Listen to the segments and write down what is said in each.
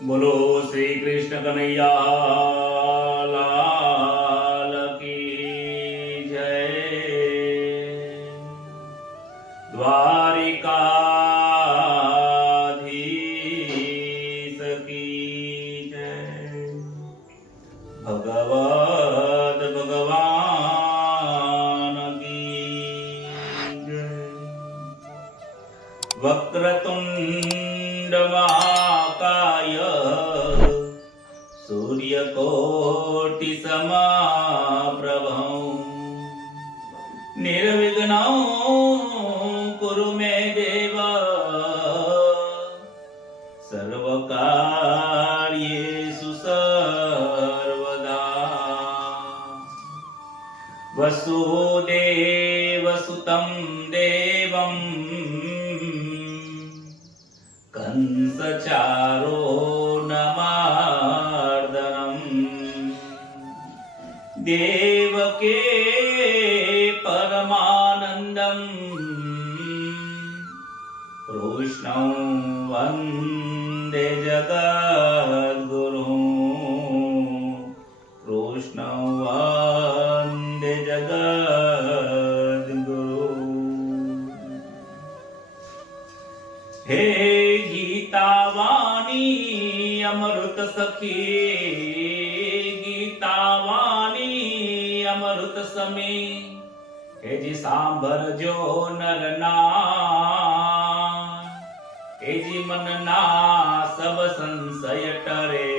बोलो श्री कृष्ण कन्हैया लाल की जय। द्वारिकाधीश की जय। भगवत भगवान की जय। वक्रतुंड महाकाय सूर्यकोटि समाप्रभं निर्विघ्नं कुरु मे देव सर्वकार्येषु सर्वदा। वसुदेवसुतं देवं कंसचारोणमर्दनम् देवके परमानन्दम् कृष्णं वन्दे जगद्गुरुं। कृष्णं वन्दे जगद्गुरुं। हे गीतावाणी अमृत सखी, गीतावाणी अमृत समी। हे जी सांभरजो नर नाम, हे जी मन ना सब संशय टरे।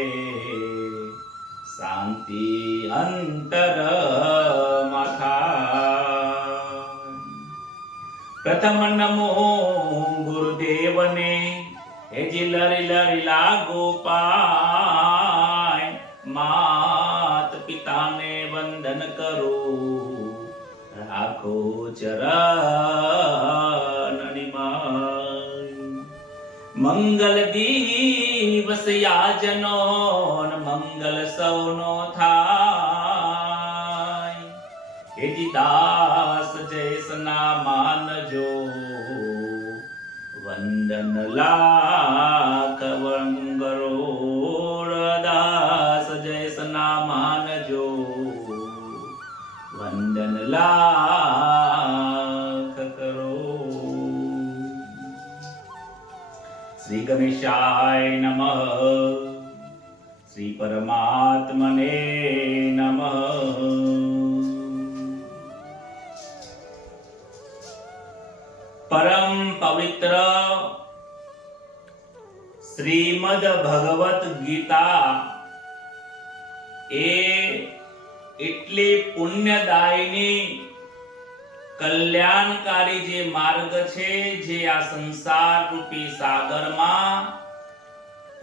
शांति अंतर माथा। प्रथम नमो गुरुदेव ने, हे जी लरी लरी लागो पाय। मात पिता ने वंदन करो, राखो चरणनि माय। मंगल दिवस याजनो मंगल सौनो थाय। हे जी दास जैसना मानजो, वंदन लाख वंगरोड़। दास जैसना मानजो, वंदन लाख करो। श्री गणेशाय नमः। श्री परमात्मने नमः। परम पवित्र श्रीमद भगवत गीता એટલી પુણ્યદાયિની કલ્યાણકારી જે માર્ગ છે, જે આ સંસાર રૂપી સાગરમાં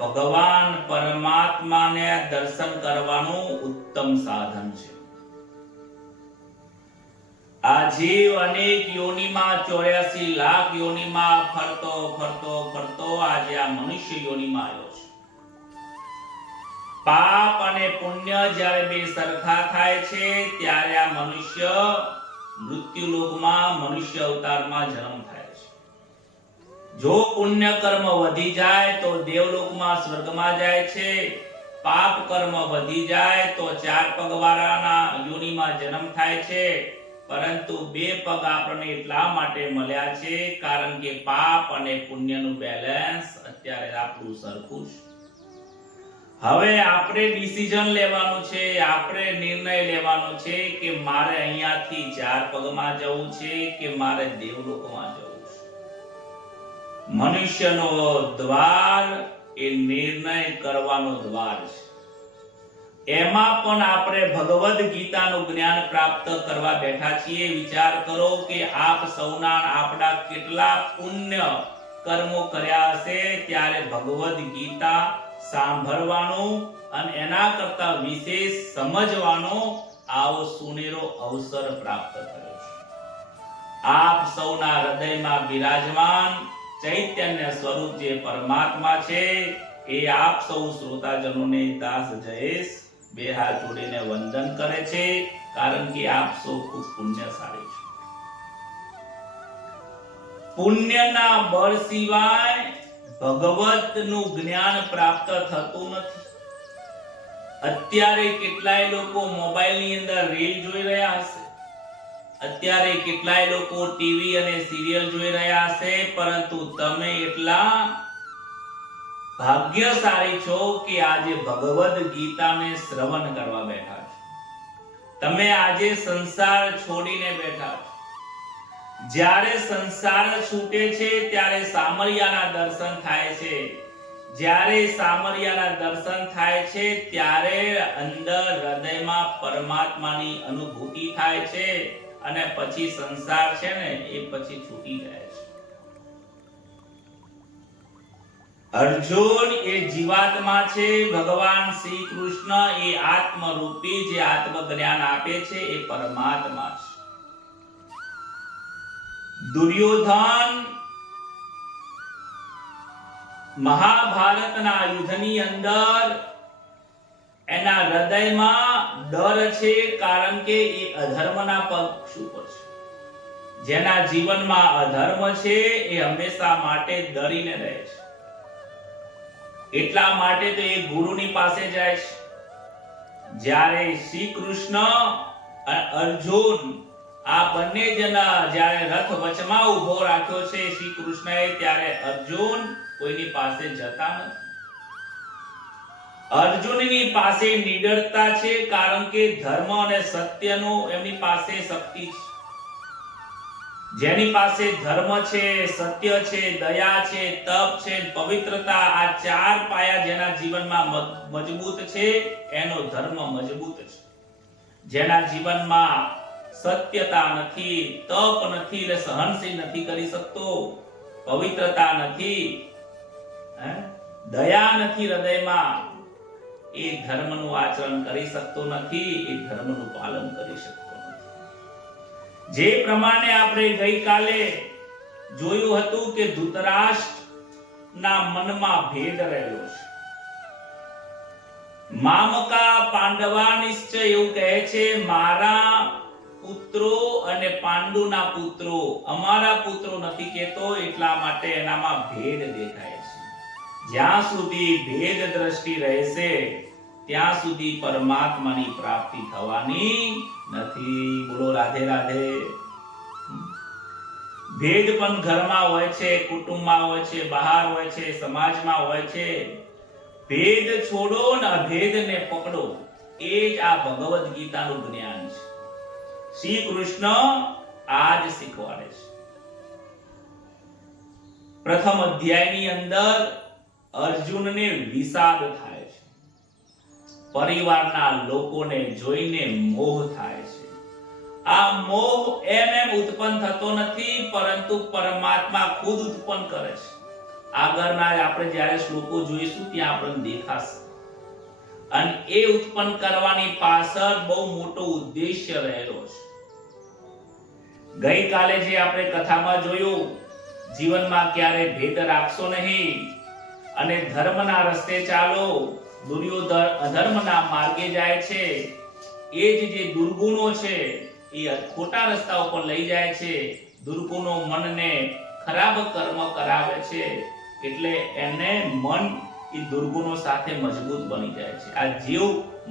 ભગવાન પરમાત્માને દર્શન કરવાનું ઉત્તમ સાધન છે। આ જીવ અનેક યોનિમાં 84 લાખ યોનિમાં ફરતો ફરતો ફરતો આજે આ મનુષ્ય યોનિમાં આવ્યો છે। પાપ અને પુણ્ય જ્યારે બે સરખા થાય છે ત્યારે આ મનુષ્ય મૃત્યુલોકમાં મનુષ્ય અવતારમાં જન્મ થાય છે। જો પુણ્ય કર્મ વધી જાય તો દેવલોકમાં સ્વર્ગમાં જાય છે। પાપ કર્મ વધી જાય તો 4 પગવાળાના યોનિમાં જન્મ થાય છે। પરંતુ 2 પગ આપણને એટલા માટે મળ્યા છે કારણ કે પાપ અને પુણ્યનું બેલેન્સ અત્યારે આપણું સરખું છે। હવે આપણે ડિસિઝન લેવાનું છે, આપણે નિર્ણય લેવાનો છે કે મારે અહીંયાથી 4 પગમાં જવું છે કે મારે દેવલોકમાં જવું છે। મનુષ્યનો દ્વાર એ નિર્ણય કરવાનો દ્વાર છે। એમાં પણ આપણે ભગવદ ગીતાનું જ્ઞાન પ્રાપ્ત કરવા બેઠા છીએ। વિચાર કરો કે આપ સૌના આપણા કેટલા પુણ્ય કર્મો કર્યા હશે ત્યારે ભગવદ ગીતા સાંભળવાનો અને એના કરતા વિશેષ સમજવાનો આવો સુનેરો અવસર પ્રાપ્ત થયો છે। આપ સૌના હૃદયમાં બિરાજમાન ચૈતન્ય સ્વરૂપ જે પરમાત્મા છે એ આપ સૌ શ્રોતાજનોને દાસ જયેશ બે હાથ જોડીને વંદન કરે છે કારણ કે આપ સૌ ખૂબ પુણ્યશાળી છો। પુણ્યના બળ સિવાય ભગવતનું જ્ઞાન પ્રાપ્ત થતું નથી. અત્યારે કેટલાય લોકો મોબાઈલની અંદર રીલ જોઈ રહ્યા હશે, અત્યારે કેટલાય લોકો ટીવી અને સિરિયલ જોઈ રહ્યા હશે, પરંતુ તમે એટલા ભાગ્યશાળી છો કે આજે ભગવદ ગીતાને શ્રવણ કરવા બેઠા છો. તમે આજે સંસાર છોડીને બેઠા છો. જ્યારે સંસાર છૂટે છે ત્યારે સામરિયાના દર્શન થાય છે. જ્યારે સામરિયાના દર્શન થાય છે ત્યારે અંદર હૃદયમાં પરમાત્માની અનુભૂતિ થાય છે અને પછી સંસાર છે ને એ પછી છૂટી જાય છે. અર્જુન એ જીવાત્મા છે, ભગવાન શ્રી કૃષ્ણ એ આત્મરૂપી જે આત્મજ્ઞાન આપે છે એ પરમાત્મા છે. દુર્યોધન મહાભારતના યુદ્ધની અંદર એના હૃદયમાં ડર છે, કારણ કે એ અધર્મના પક્ષ ઉપર છે. જેના જીવનમાં અધર્મ છે એ હંમેશા માટે ડરીને રહે છે. એટલા માટે તો એ ગુરુની પાસે જાય છે. જ્યારે શ્રી કૃષ્ણ અને અર્જુન આ બંને જણા જ્યારે રથ વચમાં ઉભો રાખ્યો છે શ્રી કૃષ્ણએ, ત્યારે અર્જુન કોઈની પાસે જતા નથી. અર્જુનની પાસે નિડરતા છે, કારણ કે ધર્મ અને સત્યનો એમની પાસે શક્તિ છે. જેની પાસે ધર્મ છે, સત્ય છે, દયા છે, તપ છે, પવિત્રતા, આ ચાર પાયા જેના જીવનમાં મજબૂત છે એનો ધર્મ મજબૂત છે. જેના જીવનમાં સત્યતા નથી, તપ નથી, એટલે સહનશીલ નથી કરી શકતો, પવિત્રતા નથી, દયા નથી હૃદયમાં, એ ધર્મનું આચરણ કરી શકતો નથી, એ ધર્મનું પાલન કરી શકતો નથી. જે પ્રમાણે આપણે ગઈકાલે જોયું હતું કે ધૃતરાષ્ટ્રના મનમાં ભેદ રહેલો છે. મામકા પાંડવા નિશ્ચય એવું કહે છે, મારા પુત્રો અને પાંડુના પુત્રો અમારા પુત્રો નથી કહેતો, એટલા માટે એનામાં ભેદ દેખાય છે. જ્યાં સુધી ભેદ દ્રષ્ટિ રહેશે ત્યાં સુધી પરમાત્માની પ્રાપ્તિ થવાની નથી. બોલો રાધે રાધે. ભેદ પણ ઘરમાં હોય છે, કુટુંબમાં હોય છે, બહાર હોય છે, સમાજમાં હોય છે. ભેદ છોડો ને અભેદને પકડો, એ જ આ ભગવદ ગીતાનું જ્ઞાન છે. શ્રી કૃષ્ણ આજ શીખવાડે છે. પ્રથમ અધ્યાયની અંદર અર્જુનને વિષાદ થાય છે. પરિવારના લોકોને જોઈને મોહ થાય છે. આ મોહ એમ ઉત્પન્ન થતો નથી, પરંતુ પરમાત્મા ખુદ ઉત્પન્ન કરે છે. આગળના આપણે જ્યારે શ્લોકો જોઈશું ત્યાં આપણને દેખાશે. અને એ ઉત્પન્ન કરવાની પાછળ બહુ મોટો ઉદ્દેશ્ય રહેલો છે. ગઈકાલે જે આપણે કથામાં જોયું, જીવનમાં ક્યારે ભેદ રાખશો નહીં અને ધર્મના રસ્તે ચાલો. દુર્યોધન અધર્મના માર્ગે જાય છે. એ જ જે દુર્ગુણો છે એ ખોટા રસ્તા ઉપર લઈ જાય છે. દુર્ગુણો મનને ખરાબ કર્મ કરાવે છે, એટલે એને મન એ દુર્ગુણો સાથે મજબૂત બની જાય છે. આ જીવ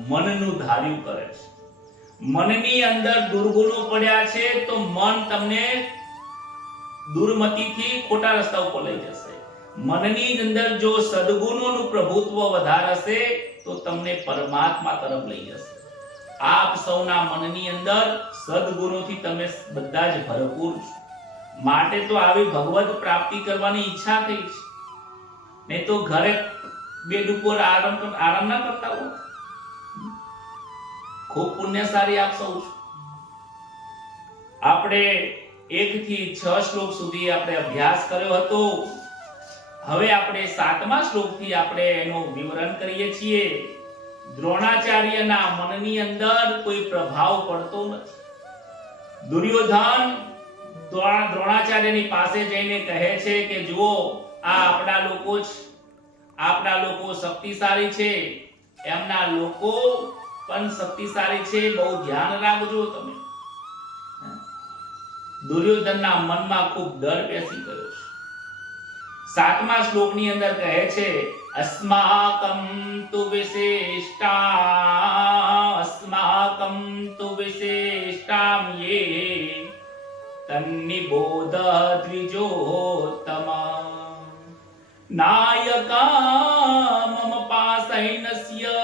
મનનું ધાર્યું કરે છે. મનની અંદર દુર્ગુણો પડ્યા છે તો મન તમને દુર્મતિથી ખોટા રસ્તા ઉપર લઈ જશે. મનની અંદર જો સદગુણોનું પ્રભુત્વ વધારશે તો તમને પરમાત્મા તરફ લઈ જશે. આપ સૌના મનની અંદર સદગુણોથી તમે બધા જ ભરપૂર છો. માટે તો આવી ભગવત પ્રાપ્તિ કરવાની ઈચ્છા થઈ છે. નહીં તો ઘરે બેડ ઉપર આરામ ના કરતા હો. ખૂબ પુણ્યશાળી આપ સૌ છો. આપણે 1 થી 6 શ્લોક સુધી આપણે અભ્યાસ કર્યો હતો. હવે આપણે 7મા શ્લોકથી આપણે એનું વિવરણ કરીએ છીએ. દ્રોણાચાર્યના મનની અંદર કોઈ પ્રભાવ પડતો નથી. દુર્યોધન દ્રોણાચાર્યની પાસે જઈને કહે છે કે જુઓ, આ આપણા લોકો જ, આપણા લોકો શક્તિશાળી છે, એમના લોકો પણ શક્તિશાળી છે, બહુ ધ્યાન રાખજો તમે. દુર્યોધનના મનમાં ખૂબ ડર બેસી ગયો છે. 7મા શ્લોકની અંદર કહે છે અસ્માકં તુ વિશિષ્ટામ યે તન્નિબોધ દ્વિજોત્તમ નાયકા મમ પાસૈનસ્ય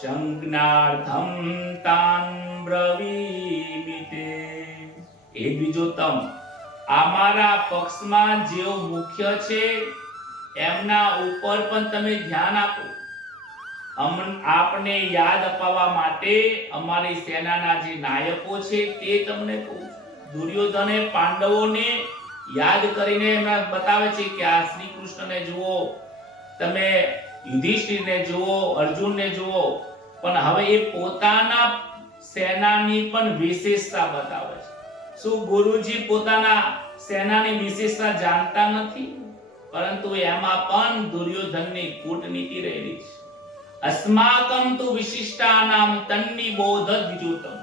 શંજ્ઞાર્થમ તાન બ્રવીમિ તે. એ દ્વિજોત્તમ, અમારા પક્ષમાં જેઓ મુખ્ય છે એમના ઉપર પણ તમે ધ્યાન આપો. આપને યાદ અપાવવા માટે અમારી સેનાના જે નાયકો છે તે તમને કહું. દુર્યોધને પાંડવોને યાદ કરીને એમને બતાવે છે કે આ શ્રી કૃષ્ણને જુઓ, તમે યુધિષ્ઠિરને જુઓ, અર્જુનને જુઓ, પણ હવે એ પોતાના સેનાની પણ વિશેષતા બતાવે છે. શું ગુરુજી પોતાના સેનાની વિશેષતા જાણતા નથી? પરંતુ એમાં પણ દુર્યોધનની કૂટનીતિ રહેલી છે. અસ્માકં તુ વિશિષ્ટાનામ તન્નિબોધ દ્વિજોત્તમ.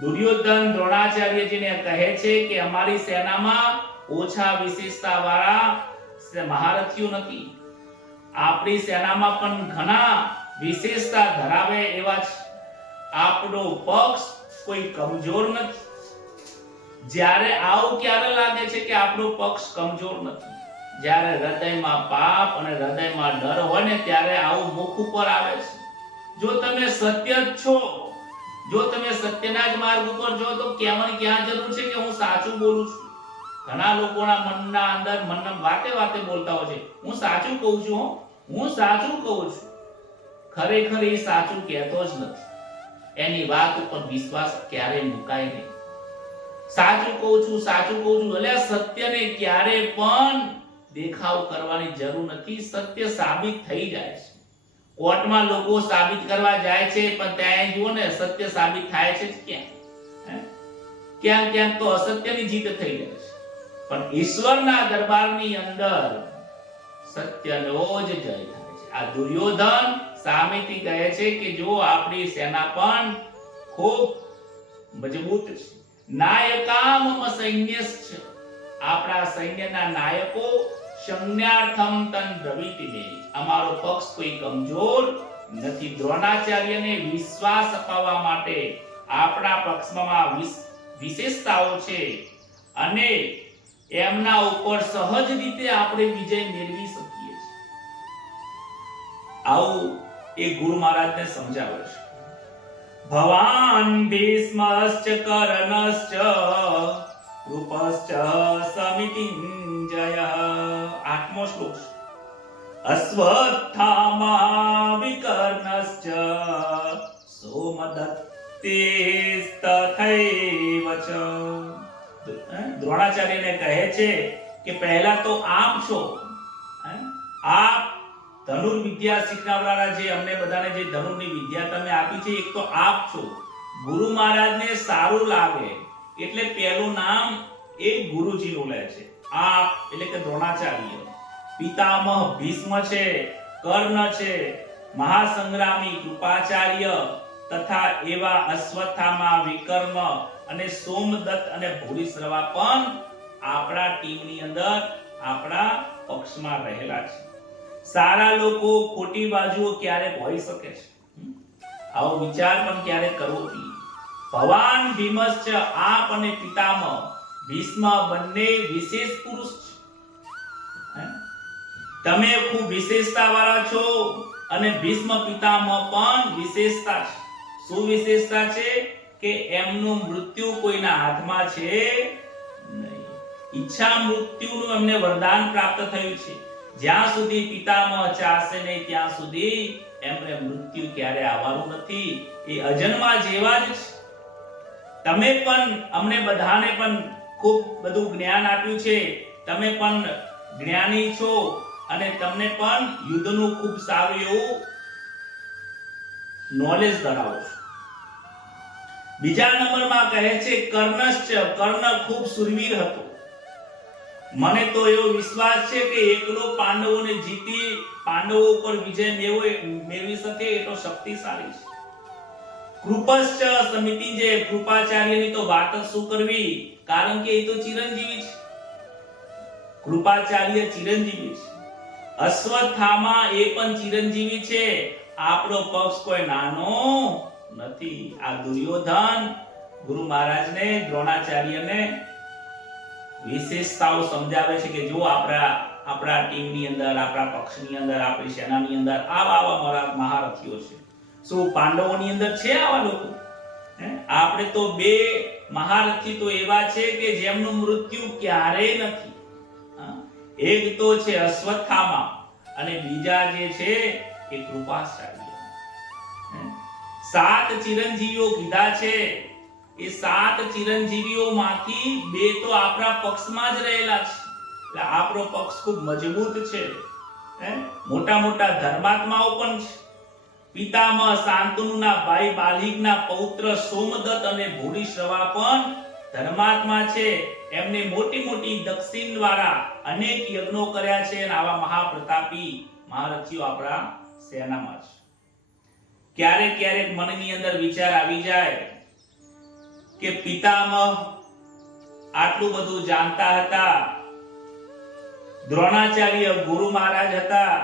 દુર્યોધન દ્રોણાચાર્યજીને કહે છે કે અમારી સેનામાં ઓછા વિશેષતા વાળા મહારથીઓ નથી. આપણી સેનામાં પણ ઘણા વિશેષતા ધરાવે એવા છે. આપણો પક્ષ કોઈ કમજોર નથી. જ્યારે આવું ક્યારે લાગે છે કે આપણો પક્ષ કમજોર નથી? જ્યારે હૃદયમાં પાપ અને હૃદયમાં ડર હોય ને ત્યારે આવું મુખ ઉપર આવે છે. જો તમે સત્ય જ છો, જો તમે સત્યના જ માર્ગ ઉપર જો તો કહેવાની ક્યાં જરૂર છે કે હું સાચું બોલું છું? ઘણા લોકોના મનના અંદર વાતે બોલતા હોય છે, હું સાચું કહું છું, હું સાચું કહું છું. ખરેખર એ સાચું કહેતો જ નથી. એની વાત ઉપર વિશ્વાસ ક્યારેય મુકાય નહીં. સાચું કહું છું એટલે સત્યને ક્યારે પણ દેખાવ કરવાની જરૂર નથી. સત્ય સાબિત થઈ જાય છે. કોર્ટમાં લોકો સાબિત કરવા જાય છે, પણ ત્યાં જુઓ ને સત્ય સાબિત થાય છે ક્યાં તો અસત્યની જીત થઈ જાય છે. પણ ઈશ્વરના દરબારની અંદર સત્યનો જ જય થાય છે. આ દુર્યોધન સામેથી કહે છે કે જો આપણી સેના પણ ખૂબ મજબૂત છે. નાયકામ સૈન્યસ્ચ, આપણા સૈન્યના નાયકો સંજ્ઞાર્થમ તન બ્રવીતિ દે, અમારો પક્ષ કોઈ કમજોર નથી. દ્રોણાચાર્યને વિશ્વાસ અપાવવા માટે આપણા પક્ષમાં વિશેષતાઓ છે અને એમના ઉપર સહજ રીતે આપણે વિજય મેળવી શકીએ છીએ. આવું એ ગુરુ મહારાજને સમજાવે છે. ભવાન ભીષ્મશ્ચ કર્ણશ્ચ કૃપશ્ચ સમિતિંજય. 8મો શ્લોક. અશ્વત્થામા વિકર્ણશ્ચ સોમદત્તેસ્તથૈવ ચ. દ્રોણાચાર્યને કહે છે કે પહેલા તો આપ છો, આપ ધનુર્વિદ્યા શીખવાડનારા, જે અમને બધાને જે ધનુરની વિદ્યા તમે આપી છે, એક તો આપ છો. ગુરુ મહારાજને સારું લાગે એટલે પહેલું નામ એ ગુરુજીનું લે છે. આપ એટલે કે દ્રોણાચાર્ય. પિતામહ ભીષ્મ છે, કર્ણ છે, મહાસંગ્રામી કૃપાચાર્ય તથા એવા અશ્વત્થામા, વિકર્મ અને સોમદત્ત અને ભૂરિશ્રવા પણ આપણા ટીમની અંદર આપણા પક્ષમાં રહેલા છે. સારા લોકો ખોટી બાજુઓ ક્યારેક હોઈ શકે છે. આવો વિચાર પણ ક્યારેક કરવો જોઈએ. ભવાન ભીમશ્ચ, આપ અને પિતામહ ભીષ્મ બંને વિશેષ પુરુષ છે. તમે ખૂબ વિશેષતા વાળા છો અને ભીષ્મ પિતામહ પણ વિશેષતા છે. શું વિશેષતા છે? કે એમનું મૃત્યુ કોઈના હાથમાં છે નહીં. ઈચ્છા મૃત્યુનું એમને વરદાન પ્રાપ્ત થયું છે. જ્યાં સુધી પિતામહ ચાહશે નહીં ત્યાં સુધી એમને મૃત્યુ ક્યારે આવવાનું નથી. એ અજન્મા જેવા જ છે. તમે પણ અમને બધાને પણ ખૂબ બધું જ્ઞાન આપ્યું છે. તમે પણ જ્ઞાની છો અને તમને પણ યુદ્ધનું ખૂબ સારું એવું નોલેજ ધરાવો છો. બીજા નંબરમાં કહે છે કર્ણશ્ચ, કર્ણ ખૂબ સુરવીર હતો. મને તો એવો વિશ્વાસ છે કે એકલો પાંડવોને જીતી પાંડવો ઉપર વિજય મેળવી શકે એટલો શક્તિશાળી છે. કૃપશ્ચ સમિતિ, જે કૃપાચાર્યની તો વાત જ શું કરવી, કારણ કે એ તો ચિરંજીવી છે. કૃપાચાર્ય ચિરંજીવી છે, અશ્વત્થામા એ પણ ચિરંજીવી છે. આપણો પક્ષ કોઈ નાનો નથી. આ દુર્યોધન ગુરુ મહારાજને દ્રોણાચાર્યને વિશેષતાઓ સમજાવે છે કે જો આપણા ટીમની અંદર, આપણા પક્ષની અંદર, આપણી સેનાની અંદર આવા મહારથીઓ છે. શું પાંડવોની અંદર છે આવા લોકો? આપણે તો બે મહારથી તો એવા છે કે જેમનું મૃત્યુ ક્યારેય નથી. એક તો છે અશ્વત્થામા અને બીજા જે છે એ કૃપાચાર્ય. 7 ચિરંજીવીઓ કીધા છે. એ 7 ચિરંજીવીઓમાંથી 2 તો આપણા પક્ષમાં જ રહેલા છે. એટલે આપણો પક્ષ ખૂબ મજબૂત છે. મોટા મોટા ધર્માત્માઓ પણ છે. પિતામહ શાંતનુના ભાઈ બાલિકના પૌત્ર સોમદત્ત અને ભૂરિશ્રવા પણ ધર્માત્મા છે. એમને મોટી મોટી દક્ષિણ દ્વારા અનેક યજ્ઞો કર્યા છે અને આવા મહાપ્રતાપી મહારથીઓ આપણા સેનામાં છે. ક્યારેક ક્યારેક મનની અંદર વિચાર આવી જાય કે પિતામહ આટલું બધું જાણતા હતા, દ્રોણાચાર્ય ગુરુ મહારાજ હતા,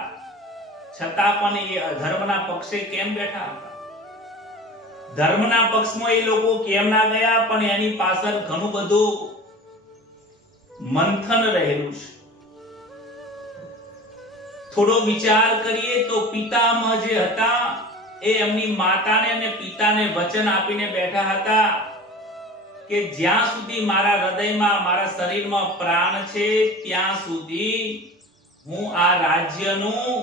છતાં પણ એ અધર્મના પક્ષે કેમ બેઠા હતા? ધર્મના પક્ષમાં એ લોકો કેમ ના ગયા? પણ એની પાછળ ઘણું બધું મંથન રહેલું છે. થોડો વિચાર કરીએ તો પિતામહ જે હતા એ એમની માતાને અને પિતાને વચન આપીને બેઠા હતા કે જ્યાં સુધી મારા હૃદયમાં, મારા શરીરમાં પ્રાણ છે ત્યાં સુધી હું આ રાજ્યનું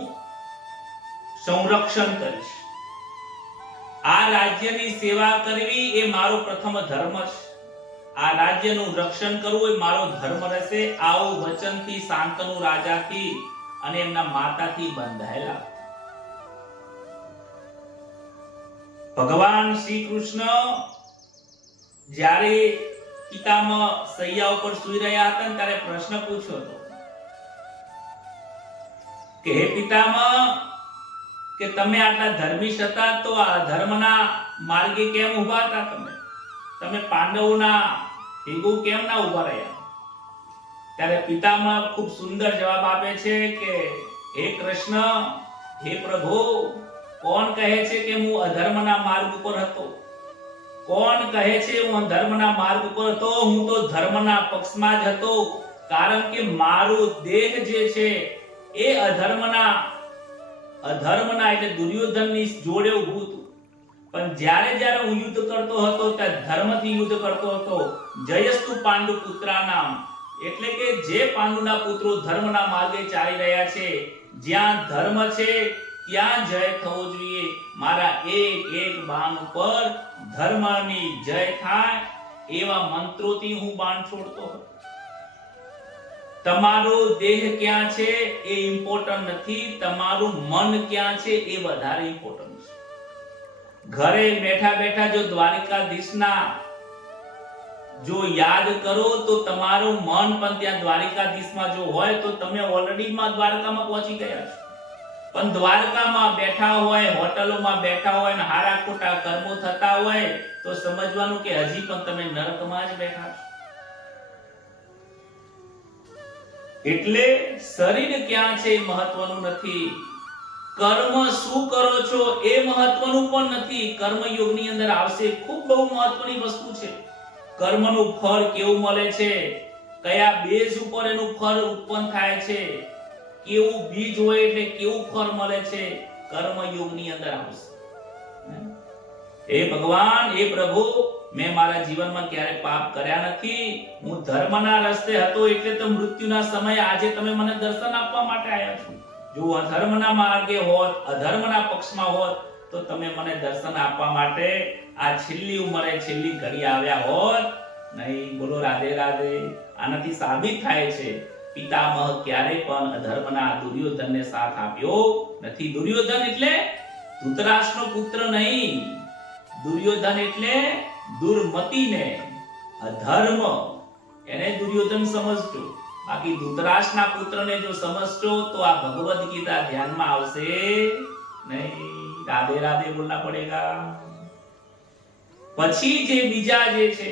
સંરક્ષણ કરીશ. આ રાજ્યની સેવા કરવી એ મારો પ્રથમ ધર્મ છે. આ રાજ્યનું રક્ષણ કરવું એ મારો ધર્મ રહેશે. આવું વચનથી શાંતનુ રાજાથી અને એમના માતાથી બંધાયેલા. ભગવાન શ્રી કૃષ્ણ જ્યારે પિતામહ સૈયા ઉપર સૂઈ રહ્યા હતા ત્યારે પ્રશ્ન પૂછ્યો હતો કે હે પિતામહ, કે તમે આટલા ધર્મિષ્ઠ હતા તો આ ધર્મના માર્ગે કેમ ઊભા હતા? તમે પાંડવોના ભેગું કેમ ના ઊભા રહ્યા? ત્યારે પિતામહ ખૂબ સુંદર જવાબ આપે છે કે હે કૃષ્ણ, હે પ્રભુ, કોણ કહે છે કે હું અધર્મના માર્ગ ઉપર હતો? કોણ કહે છે હું અધર્મના માર્ગ ઉપર હતો? હું તો ધર્મના પક્ષમાં જ હતો. કારણ કે મારું દેહ જે છે એ અધર્મના એટલે દુર્યોધનની જોડે ઊભું હતું. પણ જ્યારે હું યુદ્ધ કરતો હતો ત્યારે ધર્મથી યુદ્ધ કરતો હતો. જયસ્તુ પાંડુ પુત્રાનામ, એટલે કે જે પાંડુના પુત્રો ધર્મના માર્ગે ચાલી રહ્યા છે, જ્યાં ધર્મ છે ત્યાં જય થવો જોઈએ. મારા એક એક બાણ ઉપર ધર્મની જય થાય એવા મંત્રોથી હું બાણ છોડતો હતો. તમારો દેહ ક્યાં છે એ ઇમ્પોર્ટન્ટ નથી, તમારું મન ક્યાં છે એ વધારે ઇમ્પોર્ટન્ટ છે. ઘરે બેઠા બેઠા જો દ્વારિકાધીશના જો યાદ કરો તો તમારું મન પણ ત્યાં દ્વારિકાધીશમાં જો હોય તો તમે ઓલરેડી દ્વારકામાં પહોંચી ગયા છો. પણ દ્વારકામાં બેઠા હોય, હોટલોમાં બેઠા હોય અને હારા ખોટા કર્મો થતા હોય તો સમજવાનું કે હજી પણ તમે નરકમાં જ બેઠા છો. એટલે શરીર ક્યાં છે એ મહત્વનું નથી, કર્મ શું કરો છો એ મહત્વનું પણ નથી. કર્મ યોગની અંદર આવશે. ખૂબ બહુ મહત્વની વસ્તુ છે. કર્મનું ફળ કેવું મળે છે, કયા બેઝ ઉપર એનું ફળ ઉત્પન્ન થાય છે, કેવું બીજ હોય એટલે કેવું ફળ મળે છે, કર્મ યોગની અંદર આવશે. હે ભગવાન, હે પ્રભુ, મેં મારા જીવનમાં ક્યારે પાપ કર્યા નથી. હું ધર્મના રસ્તે હતો એટલે તો મૃત્યુના સમયે આજે તમે મને દર્શન આપવા માટે આવ્યા છો. જો અધર્મના માર્ગે હોત, અધર્મના પક્ષમાં હોત તો તમે મને દર્શન આપવા માટે આ છેલ્લી ઉંમરે છેલ્લી ઘડી આવ્યા હોત નહીં. બોલો રાધે રાધે. આનાથી સાબિત થાય છે પિતામહ ક્યારે પણ અધર્મના દુર્યોધનને સાથ આપ્યો નથી. દુર્યોધન એટલે ધૃતરાષ્ટ્રનો પુત્ર નહીં. દુર્યોધન એટલે દુર્મતિને, અધર્મ, એને દુર્યોધન સમજતો. બાકી ધૃતરાષ્ટ્રના પુત્રને જો સમજતો તો આ ભગવદ ગીતા ધ્યાનમાં આવશે નહીં. રાધે રાધે બોલના પડેગા. પછી જે બીજા જે છે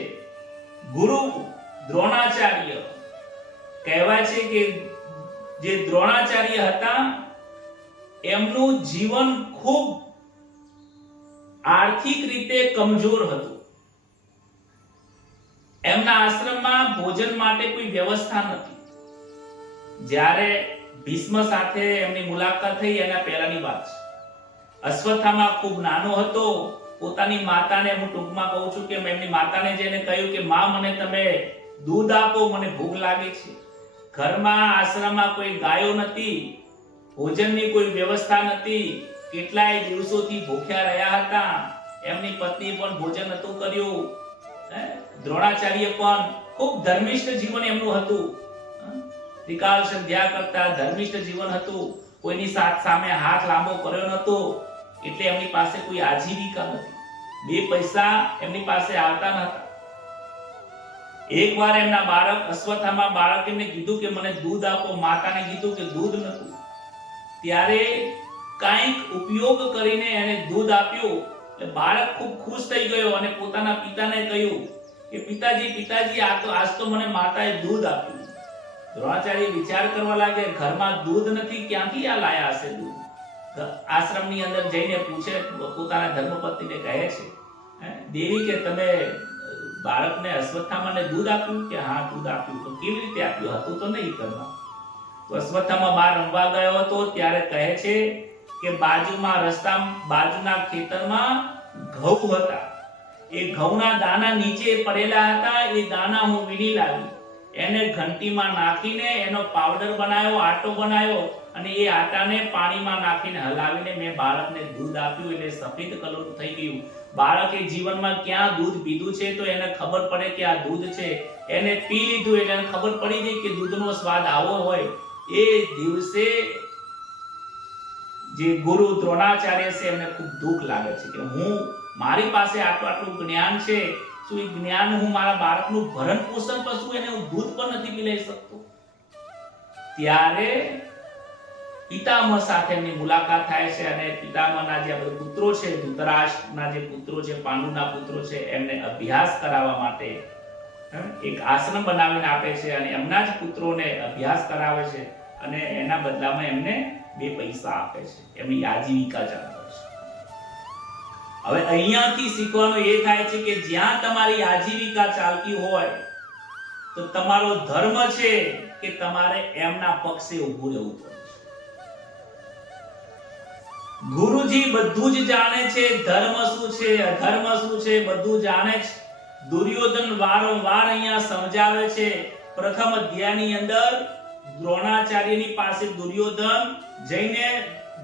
ગુરુ દ્રોણાચાર્ય, કહેવાય છે કે જે દ્રોણાચાર્ય હતા એમનું જીવન ખૂબ આર્થિક રીતે કમજોર હતું. એમના આશ્રમમાં ભોજન માટે કોઈ વ્યવસ્થા નથી. જ્યારે ભીષ્મ સાથે એમની મુલાકાત થઈ એના પહેલાની વાત છે. અશ્વત્થામા ખૂબ નાનો હતો. પોતાની માતાને, હું ટૂંકમાં કહું છું કે એમની માતાને જઈને કહ્યું કે માં, મને તમે દૂધ આપો, મને ભૂખ લાગે છે. ઘરમાં આશ્રમમાં કોઈ ગાયો નથી, ભોજનની કોઈ વ્યવસ્થા નથી, કેટલાય દિવસોથી ભૂખ્યા રહ્યા હતા. એમની પત્ની પણ ભોજન નતું કર્યું. દ્રોણાચાર્ય પણ ખૂબ ધર્મિષ્ઠ જીવન એમનું હતું. ત્રિકાળ સંધ્યા કરતા ધર્મિષ્ઠ જીવન હતું. કોઈની સામે હાથ લાંબો કર્યો નતો. એટલે એમની પાસે કોઈ આજીવિકા નથી. બે પૈસા એમની પાસે આવતા નહોતા. એકવાર એમના બાળક અશ્વત્થામા બાળક એમને કીધું કે મને દૂધ આપો. માતાને કીધું કે દૂધ નતું. ત્યારે કંઈક ઉપયોગ કરીને એને દૂધ આપ્યું. એટલે બાળક ખૂબ ખુશ થઈ ગયો અને પોતાના પિતાને કહ્યું કે પિતાજી આજ તો મને માતાએ દૂધ આપ્યું. દ્રોણાચાર્ય વિચાર કરવા લાગે, ઘરમાં દૂધ નથી, ક્યાંથી આ લાયા હશે દૂધ? આશ્રમની અંદર જઈને પૂછે, પોતાના ધર્મપત્નીને કહે છે, દેવી કે તમે બાળકને અશ્વત્થામાને દૂધ આપ્યું? કે હા, દૂધ આપ્યું. તો કેવી રીતે આપ્યું? હતું તો નહીં ઘરમાં. તો અશ્વત્થામા બહાર રમવા ગયો હતો. ત્યારે કહે છે કે બાજુના ખેતરમાં ઘઉં હતા. એ ઘઉંના દાણા નીચે પડેલા હતા. એ દાણા હું વીણી લાવી, એને ઘંટીમાં નાખીને એનો પાવડર બનાવ્યો, આટો બનાવ્યો, અને એ આટાને પાણીમાં નાખીને હલાવીને મેં બાળકને દૂધ આપ્યું. એટલે સફેદ કલરનું થઈ ગયું. બાળકે જીવનમાં ક્યાં દૂધ પીધું છે તો એને ખબર પડે કે આ દૂધ છે. એને પી લીધું એટલે એને ખબર પડી ગઈ કે દૂધનો સ્વાદ આવો હોય. એ દિવસે જે ગુરુ દ્રોણાચાર્ય છે એમને ખૂબ દુઃખ લાગે છે કે મારી પાસે આટલું જ્ઞાન છે, શું એ જ્ઞાન હું મારા બાળકનું ભરણ પોષણ પર શું એને હું દૂધ પણ નથી પીલાઈ શકતો? ત્યારે પિતામહ સાથે એમની મુલાકાત થાય છે અને પિતામહના જે પુત્રો છે, ધૃતરાષ્ટ્રના જે પુત્રો છે, પાંડુના પુત્રો છે, એમને અભ્યાસ કરાવવા માટે એક આશ્રમ બનાવીને આપે છે અને એમના જ પુત્રોને અભ્યાસ કરાવે છે અને એના બદલામાં એમને 2 પૈસા આપે છે. એમની આજીવિકા ચાલુ છે. હવે અહીંયાથી શીખવાનું એ થાય છે કે જ્યાં તમારી આજીવિકા ચાલતી હોય તો તમારો ધર્મ છે કે તમારે એમના પક્ષે ઊભું રહેવું પડે. ગુરુજી બધું જ જાણે છે, ધર્મ શું છે, અધર્મ શું છે, બધું જાણે છે. દુર્યોધન વારંવાર અહીંયા સમજાવે છે. પ્રથમ અધ્યાયની અંદર દ્રોણાચાર્યની પાસે દુર્યોધન જઈને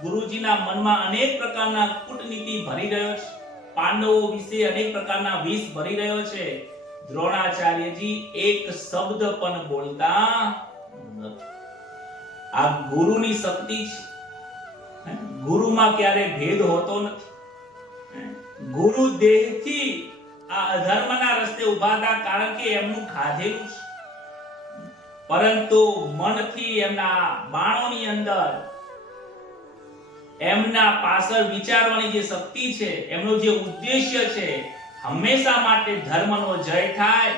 ગુરુજીના મનમાં અનેક પ્રકારના કૂટનીતિ ભરી રહ્યો છે. પાંડવો વિશે અનેક પ્રકારના વિષ ભરી રહ્યો છે. દ્રોણાચાર્યજી એક શબ્દ પણ બોલતા નથી. આ ગુરુની શક્તિ છે. ગુરુમાં ક્યારે ભેદ હોતો નથી. ગુરુ દેહથી આ અધર્મના રસ્તે ઊભા હતા કારણ કે એમનું ખાધેલું છે, પરંતુ મનથી એમના બાણોની અંદર એમના પાછળ વિચારવાની જે શક્તિ છે, એમનો જે ઉદ્દેશ્ય છે, હંમેશા માટે ધર્મનો જય થાય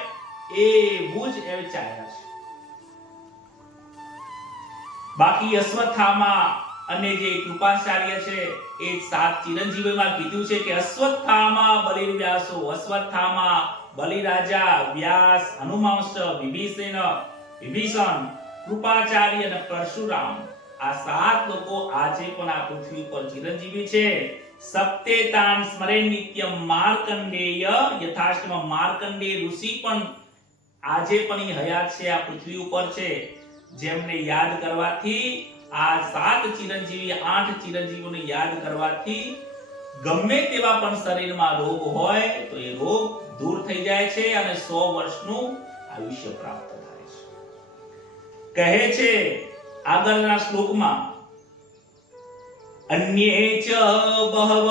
એવું જ એ ચાલ્યા છે. બાકી અશ્વત્થામા અને જે કૃપાચાર્ય છે એ 7 ચિરંજીવીમાં કીધું છે કે અશ્વત્થામા બલિર્વ્યાસો, અશ્વત્થામા, બલિરાજા, વ્યાસ, હનુમાંશ, વિભીષણ, કૃપાચાર્ય અને પરશુરામ, આ 7 લોકો આજે પણ આ પૃથ્વી પર ચિરંજીવી છે. સપ્તેતાન સ્મરે નિત્યમ માર્કંડેય, યથાષ્ટમ માર્કંડેય ઋષિ પણ આજે પણ હયાત છે, આ પૃથ્વી ઉપર છે, જેમને યાદ કરવાથી આ 7 ચિરંજીવી, 8 ચિરંજીવીઓને યાદ કરવાથી ગમે તેવા પણ શરીરમાં રોગ હોય તો એ રોગ દૂર થઈ જાય છે અને 100 વર્ષનું આયુષ્ય પ્રાપ્ત થાય છે. કહે છે આગળના શ્લોકમાં, અન્યે ચ બહવઃ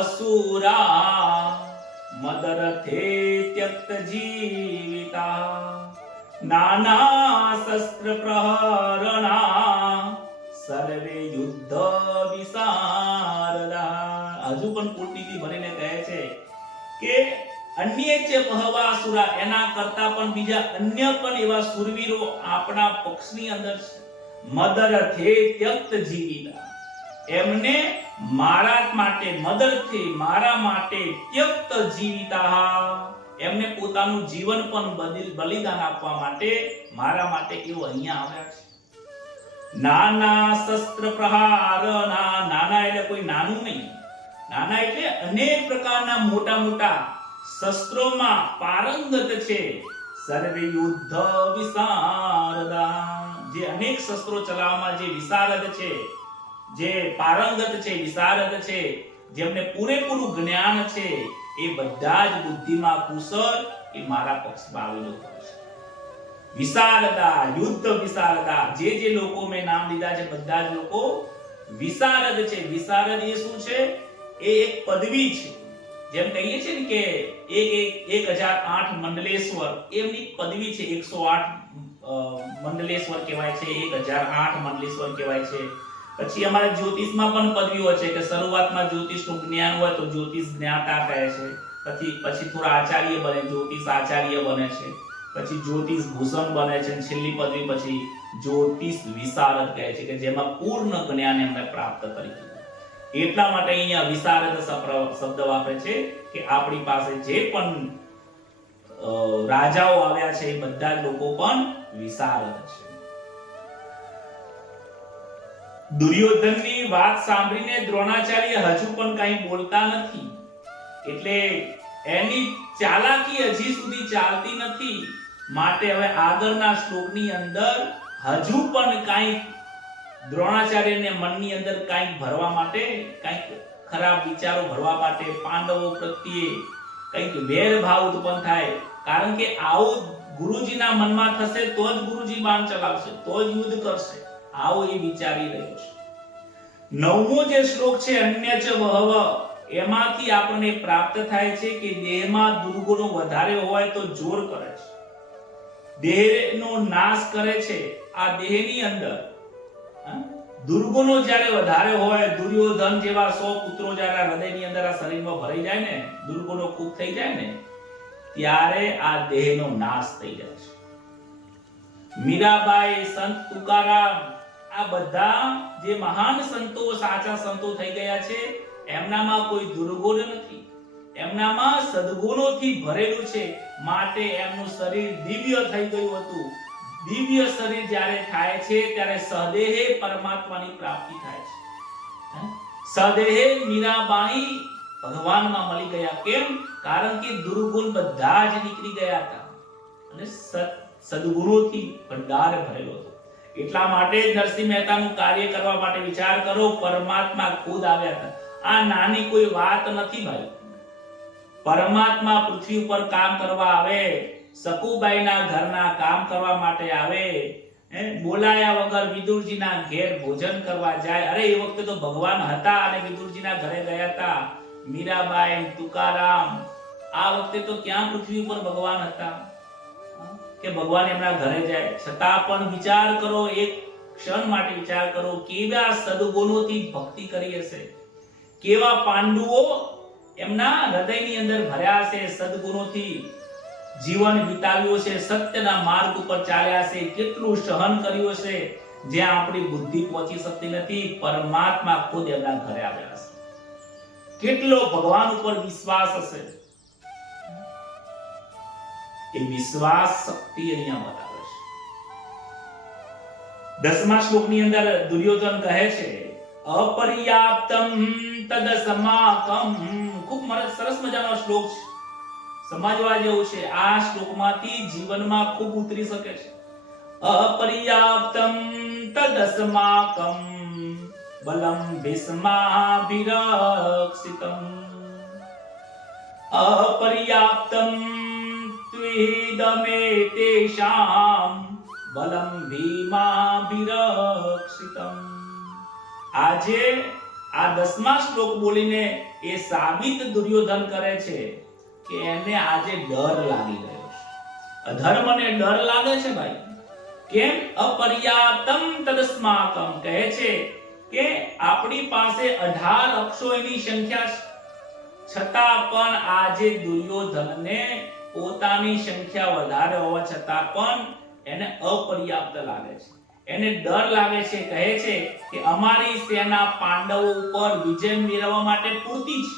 અસુરા મદરથે ત્યક્ત જીવિતા નાના શસ્ત્ર પ્રહરણા સર્વે યુદ્ધ વિશારદા. હજુ પણ કૂટનીતિ ભરીને કહે છે કે અન્ય જે બહવાસુરા, એના કરતા પણ બીજા અન્ય પણ એવા સુરવીરો આપણા પક્ષની અંદર છે. મદરથે ત્યક્ત જીવિતા, એમને મારા માટે, મદરથે મારા માટે, ત્યક્ત જીવિતા, એમને પોતાનું જીવન પણ બલિદાન આપવા માટે, મારા માટે એવો અહીંયા આવ્યા છે. નાના શસ્ત્ર પ્રહાર, નાના એટલે કોઈ નાનું નહીં, નાના એટલે અનેક પ્રકારના મોટા મોટા શસ્ત્રોમાં પારંગત છે. સર્વે યુદ્ધ વિશારદા, જે અનેક શસ્ત્રો ચલાવવામાં જે વિશારદ છે, જે પારંગત છે, વિશારદ છે, જેમને પૂરેપૂરું જ્ઞાન છે, એ બધા જ બુદ્ધિમાં કુશળ એ મારા પક્ષમાં આવેલો છે. વિશારદા, યુદ્ધ વિશારદા, જે લોકો મેં નામ લીધા છે બધા જ લોકો વિશારદ છે. વિશારદ એ શું છે? એ એક પદવી છે. જેમ કહીએ છીએ ને કે 1008 મંડલેશ્વર, એમની પદવી છે. 108 મંડલેશ્વર કહેવાય છે, 1008 મંડલેશ્વર કહેવાય છે. પછી અમારા જ્યોતિષમાં પણ પદવીઓ છે કે શરૂઆતમાં જ્યોતિષનું જ્ઞાન હોય તો જ્યોતિષ જ્ઞાતા કહે છે. પછી થોડા આચાર્ય બને, જ્યોતિષ આચાર્ય બને છે. પછી જ્યોતિષ ભૂષણ બને છે. છેલ્લી પદવી પછી જ્યોતિષ વિશારદ કહે છે કે જેમાં પૂર્ણ જ્ઞાન એમને પ્રાપ્ત કરી દીધું. એટલા માટે અહીંયા વિશારદ શબ્દ વાપરે છે કે આપણી પાસે જે પણ રાજાઓ આવ્યા છે એ બધા લોકો પણ વિશારદ છે. દુર્યોધનની વાત સાંભળીને દ્રોણાચાર્ય હજુ પણ કંઈ બોલતા નથી. એટલે એની ચાલાકી હજી સુધી ચાલતી નથી. માટે હવે આગળના શ્લોકની અંદર હજુ પણ કંઈ દ્રોણાચાર્યને મનની અંદર કંઈક ભરવા માટે, કંઈક ખરાબ વિચારો ભરવા માટે, પાંડવો પ્રત્યે કંઈક વેરભાવ ઉત્પન્ન થાય. કારણ કે આવું ગુરુજીના મનમાં થશે તો જ ગુરુજી બાણ ચલાવશે, તો જ યુદ્ધ કરશે, આવો એ વિચારી રહ્યો છે. 9મો જે શ્લોક છે અન્ય ચ બહવ, એમાંથી આપણને પ્રાપ્ત થાય છે કે દેહમાં દુર્ગુણો વધારે હોય તો જોર કરે છે, દેહનો નાશ કરે છે. આ દેહની અંદર દુર્ગુણો જ્યારે વધારે હોય, દુર્યોધન જેવા 100 પુત્રો જ્યારે હૃદયની અંદર આ શરીરમાં ભરાઈ જાય ને, દુર્ગુણો ખૂબ થઈ જાય ને, ત્યારે આ દેહનો નાશ થઈ જાય છે. મીરાબાઈ, સંત તુકારામ, આ બધા જે મહાન સંતો, સાચા સંતો થઈ ગયા છે, એમનામાં કોઈ દુર્ગુણ નથી, એમનામાં સદગુણોથી ભરેલું છે. માટે એમનું શરીર દિવ્ય થઈ ગયું હતું. દિવ્ય શરીર જ્યારે થાય છે ત્યારે સદેહે પરમાત્માની પ્રાપ્તિ થાય છે. સદેહે મીરાબાઈ ભગવાનમાં મળી ગયા. કેમ? કારણ કે દુર્ગુણ બધા જ નીકળી ગયા હતા અને સદગુણોથી ભંડાર ભરેલો હતો. એટલા માટે નરસિંહ મહેતાનું કાર્ય કરવા માટે વિચાર કરો, પરમાત્મા ખુદ આવ્યા હતા. આ નાની કોઈ વાત નથી ભાઈ. પરમાત્મા પૃથ્વી ઉપર કામ કરવા આવે, સકુબાઈના ઘરના કામ કરવા માટે આવે, બોલાયા વગર વિદુરજીના ઘેર ભોજન કરવા જાય. અરે એ વખતે તો ભગવાન હતા અને વિદુરજીના ઘરે ગયા હતા. મીરાબાઈ, તુકારામ, આ વખતે તો ક્યાં પૃથ્વી ઉપર ભગવાન હતા કે ભગવાન એમના ઘરે જાય. છતાં પણ વિચાર કરો, એક ક્ષણ માટે વિચાર કરો, કેવા સદગુણોથી ભક્તિ કરી હશે, કેવા પાંડવો એમના હૃદયની અંદર ભર્યા છે, સદગુણોથી જીવન વિતાવ્યું છે, સત્યના માર્ગ ઉપર ચાલ્યા છે, કેટલું સહન કર્યું છે જ્યાં આપણી બુદ્ધિ પહોંચી શકતી નથી. પરમાત્મા ખુદ એમના ઘરે આવ્યા છે. કેટલો ભગવાન ઉપર વિશ્વાસ હશે, એ વિશ્વાસ શક્તિ અહીંયા બતાવે છે. 10મા શ્લોકની અંદર દુર્યોધન કહે છે અપર્યાપ્તમ તદ સમાકમ. ખૂબ સરસ મજાનો શ્લોક છે, સમજવા જેવું છે. આ શ્લોકમાંથી જીવનમાં ખૂબ ઉતરી શકે છે. અપર્યાપ્તમ તદ સમાકમ બલમ ભીષ્માભિરક્ષિતમ. અપર્યાપ્તમ ત્વિદમેતેષાં બલમ ભીમાભિરક્ષિતમ. આજે આ 10મા શ્લોક બોલીને એ સાબિત દુર્યોધન કરે છે કે એને આજે ડર લાગી રહ્યો છે, અધર્મને ડર લાગે છે ભાઈ. કેમ? અપર્યાપ્તમ તદસ્માકમ કહે છે કે આપણી પાસે 18 અક્ષોની સંખ્યા છે, છતાં પણ આજે દુર્યોધનને પોતાની સંખ્યા વધારે હોવા છતાં પણ એને અપર્યાપ્ત લાગે છે, એને ડર લાગે છે, કહે છે કે અમારી સેના પાંડવો ઉપર વિજય મેળવવા માટે પૂરતી છે,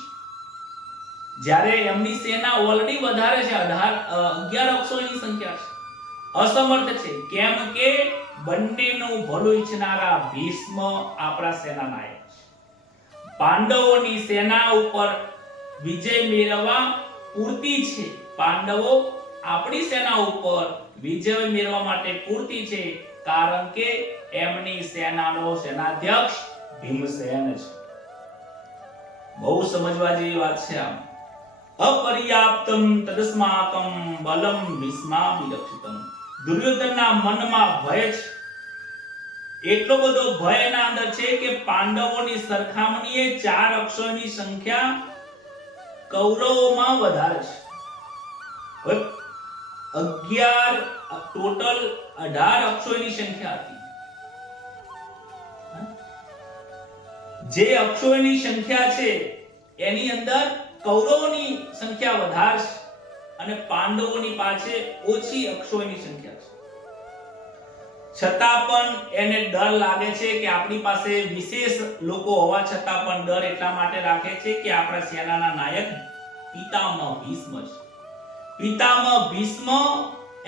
જ્યારે એમની સેના ઓલરેડી વધારે છે, 1100 ની સંખ્યા છે, અસમર્થ છે. કેમ કે બંનેનું ભલું ઈચ્છનારા ભીષ્મ આપણા સેનાનાયક છે. પાંડવોની સેના ઉપર વિજય મેળવવા પૂરતી છે, પાંડવો આપણી સેના ઉપર વિજય મેળવવા માટે પૂરતી છે, કારણ કે એમની સેનાનો સેનાધ્યક્ષ ભીમસેન છે. બહુ સમજવા જેવી વાત છે. આમ અપર્યાપ્તમ તદસ્માકમ બલમ ભીષ્માભિરક્ષિતમ. દુર્યોધનના મનમાં ભય છે, એટલો બધો ભય એના અંદર છે કે પાંડવોની સરખામણીએ 4 અક્ષરની સંખ્યા કૌરવોમાં વધારે છે. 11 ટોટલ 18 અક્ષરની સંખ્યા હતી. જે અક્ષરોની સંખ્યા છે એની અંદર કૌરવોની સંખ્યા વધારે છે અને પાંડવોની પાસે ઓછી અક્ષરોની સંખ્યા છે. છતાં પણ એને ડર લાગે છે કે આપણી પાસે વિશેષ લોકો હોવા છતાં પણ ડર એટલા માટે રાખે છે કે આપણા સેનાના નાયક પિતામહ ભીષ્મ છે. પિતામહ ભીષ્મ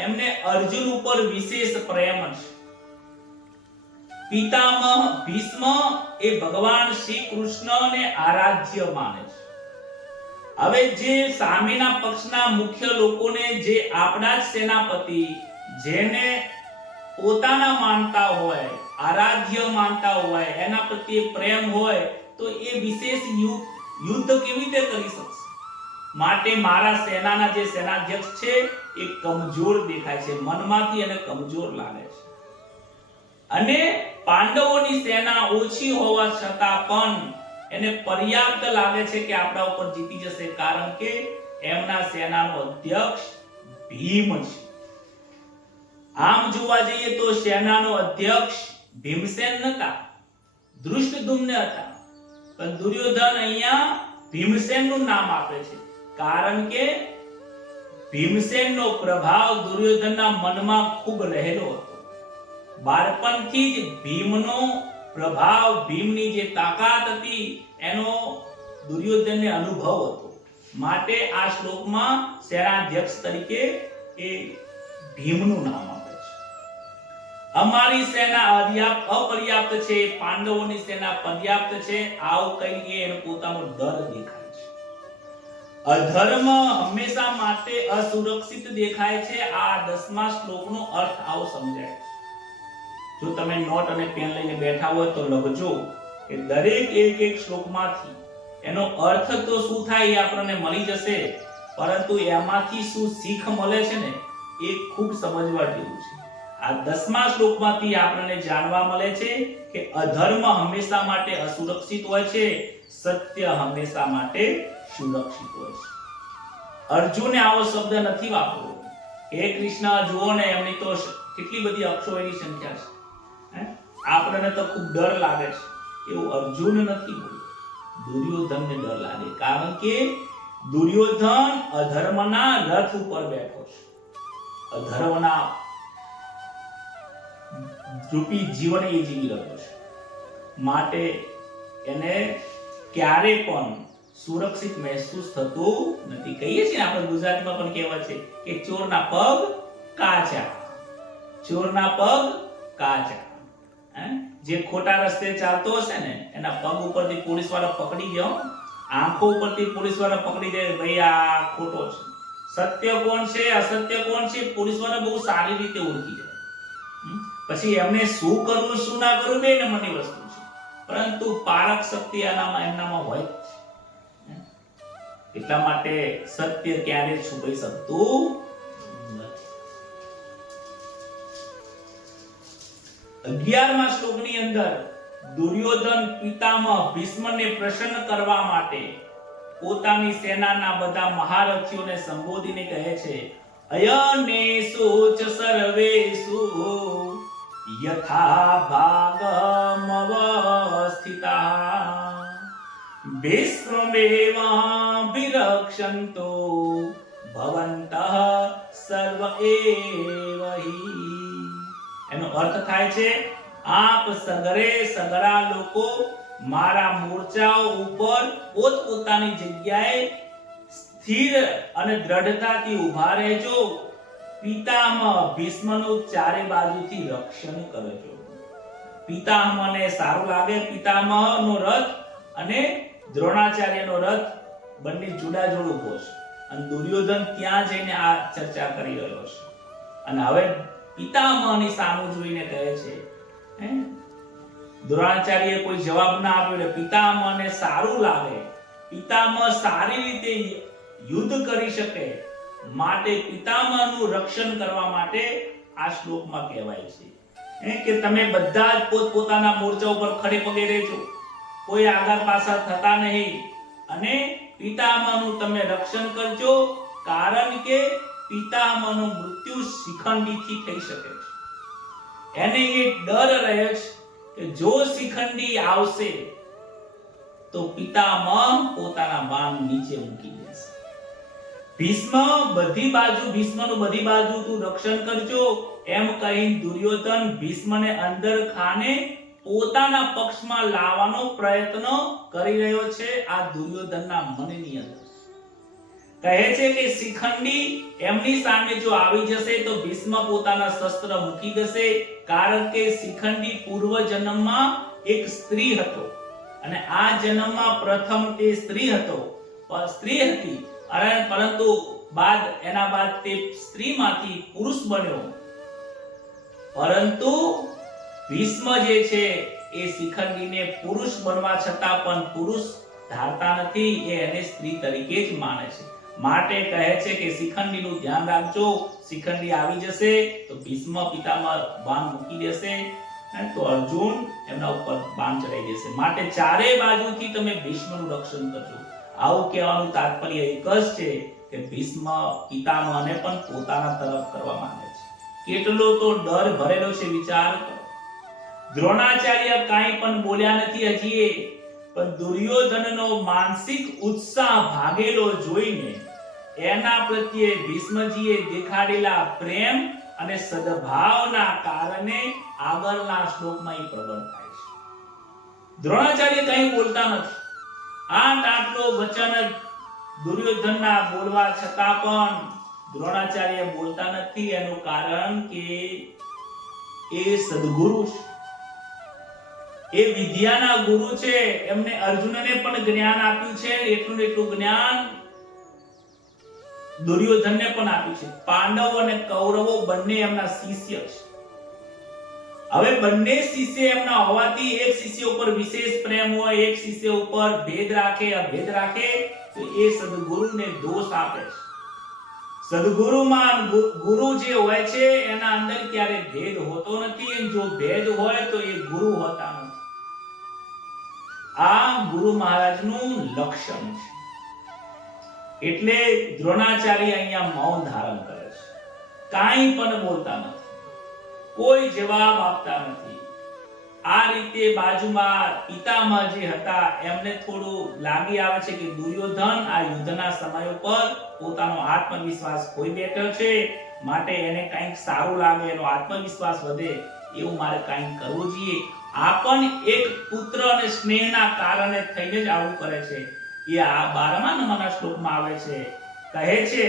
એમને અર્જુન ઉપર વિશેષ પ્રેમ છે. પિતામહ ભીષ્મ એ ભગવાન શ્રી કૃષ્ણને આરાધ્ય માને છે. હવે જે સામેના પક્ષના મુખ્ય લોકોને, જે આપણા જ સેનાપતિ, જેને પોતાના માનતા હોય, આરાધ્ય માનતા હોય, એના પ્રત્યે પ્રેમ હોય, તો એ વિશેષ યુદ્ધ કેવી રીતે કરી શકશે? માટે મારા સેનાના જે સેનાધ્યક્ષ છે એ કમજોર દેખાય છે, મનમાંથી એને કમજોર લાગે છે. અને પાંડવોની સેના ઓછી હોવા છતાં પણ એને પર્યાપ્ત લાગે છે કે આપણા ઉપર જીતી જશે, કારણ કે એમના સેનાનો અધ્યક્ષ ભીમ છે. આમ જોવા જઈએ તો સેનાનો અધ્યક્ષ ભીમસેન નતા, ધૃષ્ટદ્યુમ્ન હતા, પણ દુર્યોધન અહીંયા ભીમસેનનું નામ આપે છે, કારણ કે ભીમસેનનો પ્રભાવ દુર્યોધનના મનમાં ખૂબ રહેલો હતો. બાળપણથી જ ભીમનો પ્રભાવ, ભીમની જે તાકાત હતી એનો દુર્યોધનને અનુભવ હતો. માટે આ શ્લોકમાં સેનાધ્યક્ષ તરીકે એ ભીમનું નામ આપે છે. અમારી સેના અપર્યાપ્ત છે, પાંડવોની સેના પર્યાપ્ત છે, આવું કહીને એનો પોતાનો ડર દેખાય છે. અધર્મ હંમેશા માટે અસુરક્ષિત દેખાય છે. આ 10મા શ્લોકનો અર્થ આવો સમજાય છે. જો તમે નોટ અને પેન લઈને બેઠા હોય તો લખજો કે દરેક એક શ્લોકમાંથી એનો અર્થ તો શું થાય એ આપણને મળી જશે, પરંતુ એમાંથી શું શીખ મળે છે ને એ ખૂબ સમજવા જેવું છે. આ 10મા શ્લોકમાંથી આપણને જાણવા મળે છે કે અધર્મ હંમેશા માટે અસુરક્ષિત હોય છે, સત્ય હંમેશા માટે સુરક્ષિત હોય છે. અર્જુને આવો શબ્દ નથી વાપર્યો. હે કૃષ્ણ, જુઓ ને એમની તો કેટલી બધી અક્ષરોની સંખ્યા છે, આપણને તો ખૂબ ડર લાગે છે, એવું અર્જુન નથી બોલ્યો. દુર્યોધનને ડર લાગે, કારણ કે દુર્યોધન અધર્મના રથ ઉપર બેઠો છે, અધર્મના રૂપી જીવન એ જીવી રહ્યો છે. માટે એને ક્યારે પણ સુરક્ષિત મહેસૂસ થતું નથી. કહીએ છીએ આપણે ગુજરાતીમાં પણ કહેવાય છે કે ચોરના પગ કાચા, ચોરના પગ કાચા. જે ખોટા રસ્તે ચાલતો હશે ને એના પગ ઉપરથી પોલીસ વાળા પકડી ગયો, આંખો ઉપરથી પોલીસ વાળા પકડી જાય, ભાઈ આ ખોટો છે. સત્ય કોણ છે, અસત્ય કોણ છે, પોલીસ વાળા બહુ સારી રીતે ઓળખી જાય. પછી એમને શું કરવું શું ના કરવું બે નંબરની વસ્તુ છે, પરંતુ પારક સત્ય એમનામાં હોય છે. એટલા માટે સત્ય ક્યારે છુપાઈ શકતું નથી. 11મા શ્લોકની અંદર દુર્યોધન પિતામહ ભીષ્મને પ્રસન્ન કરવા માટે પોતાની સેનાના બધા મહારથીઓને સંબોધીને કહે છે, અયનેષુ ચ સર્વેષુ યથા ભાગમવસ્થિતા ભીષ્મેવાભિરક્ષિતઃ રક્ષંતો ભવંતઃ સર્વ એવ હિ. એનો અર્થ થાય છે આપ સગરે સગરા લોકો મારા મોરચાઓ ઉપર પોતપોતાની જગ્યાએ સ્થિર અને દ્રઢતાથી ઊભા રહેજો. પિતામહ ભીષ્મનું ચારે બાજુથી રક્ષણ કરજો. પિતામહને સારું લાગે પિતામહનો રથ અને દ્રોણાચાર્યનો રથ બંને જુદા જુદા ઊભો છે અને દુર્યોધન ત્યાં જઈને આ ચર્ચા કરી રહ્યો છે અને હવે પિતામહની સામું જોઈને કહે છે દ્રોણાચાર્યએ કોઈ જવાબ ના આપ્યો એટલે પિતામહને સારું લાગે, પિતામહ સારી રીતે યુદ્ધ કરી શકે માટે પિતામહનું રક્ષણ કરવા માટે આ શ્લોકમાં કહેવાય છે કે તમે બધા જ પોતપોતાના મોરચા ઉપર ખડે પગે રહેજો, કોઈ આગળ પાછળ થતા નહીં અને પિતામહનું તમે રક્ષણ કરજો, કારણ કે પિતામહનું મૃત્યુ શિખંડીથી થઈ શકે છે. એને એ ડર રહે છે કે જો શિખંડી આવશે તો પિતામહ પોતાના બાણ નીચે મૂકી દેશે. ભીષ્મનું બધી બાજુ તું રક્ષણ કરજો એમ કહી દુર્યોધન ભીષ્મને અંદર ખાને પોતાના પક્ષમાં લાવવાનો પ્રયત્ન કરી રહ્યો છે. આ દુર્યોધનના મનની અંદર કહે છે કે શિખંડી એમની સામે જો આવી જશે તો ભીષ્મ પોતાના શસ્ત્ર મૂકી દેશે, કારણ કે શિખંડી પૂર્વ જન્મમાં એક સ્ત્રી હતો અને આ જન્મમાં પ્રથમ તે સ્ત્રી હતી પરંતુ એના બાદ તે સ્ત્રીમાંથી પુરુષ બન્યો. પરંતુ ભીષ્મ જે છે એ શિખંડીને પુરુષ બનવા છતાં પણ પુરુષ ધારતા નથી, એને સ્ત્રી તરીકે જ માને છે. માટે કહે છે કે શિખંડીનું ધ્યાન રાખજો, શિખંડી આવી જશે તો ભીષ્મ પિતામહ બાણ મૂકી દેશે તો અર્જુન એમના ઉપર બાણ ચડાવી દેશે. માટે ચારે બાજુથી તમે ભીષ્મનું રક્ષણ કરજો. આવું કહેવાનું તાત્પર્ય એક જ છે કે ભીષ્મ પિતામહને પણ પોતાના તરફ કરવા માંગે છે. કેટલો તો ડર ભરેલો છે, વિચાર કરો. દ્રોણાચાર્ય કાંઈ પણ બોલ્યા નથી હજી, પણ દુર્યોધનનો માનસિક ઉત્સાહ ભાગેલો જોઈને એના પ્રત્યે ભીષ્મજીએ દેખાડેલા પ્રેમ અને સદભાવના કારણે આગળના શ્લોકમાં એ પ્રગટ થાય છે. દ્રોણાચાર્ય કંઈ બોલતા નથી. આટલો વચન દુર્યોધનના બોલવા છતાં પણ દ્રોણાચાર્ય બોલતા નથી. એનું કારણ કે એ સદગુરુ છે, એ વિદ્યાના ગુરુ છે. એમને અર્જુનને પણ જ્ઞાન આપ્યું છે, એટલું જ્ઞાન દુર્યોધનને પણ આપ્યું છે. પાંડવો અને કૌરવો બંને એમના શિષ્ય છે. હવે બંને શિષ્ય એમના હોવાથી એક શિષ્ય ઉપર વિશેષ પ્રેમ હોય, એક શિષ્ય ઉપર અભેદ રાખે તો એ સદગુરુને દોષ આપે છે. સદગુરુમાં ગુરુ જે હોય છે એના અંદર ક્યારે ભેદ હોતો નથી, જો ભેદ હોય તો એ ગુરુ હોતા નથી. આ ગુરુ મહારાજનું લક્ષણ છે. એટલે દ્રોણાચાર્ય અહીંયા મૌન ધારણ કરે છે, કાંઈ પણ બોલતા નથી, કોઈ જવાબ આપતા નથી. આ રીતે બાજુમાં પિતામહ જે હતા એમને થોડું લાગી આવે છે કે દુર્યોધન આ યુદ્ધના સમય ઉપર પોતાનો આત્મવિશ્વાસ ખોઈ બેઠો છે, માટે એને કંઈક સારું લાગે, એનો આત્મવિશ્વાસ વધે એવું મારે કંઈક કરવું જોઈએ. આ પણ એક પુત્ર અને સ્નેહના કારણે થઈને જ આવું કરે છે. એ આ 12મા નંબરના શ્લોકમાં આવે છે, કહે છે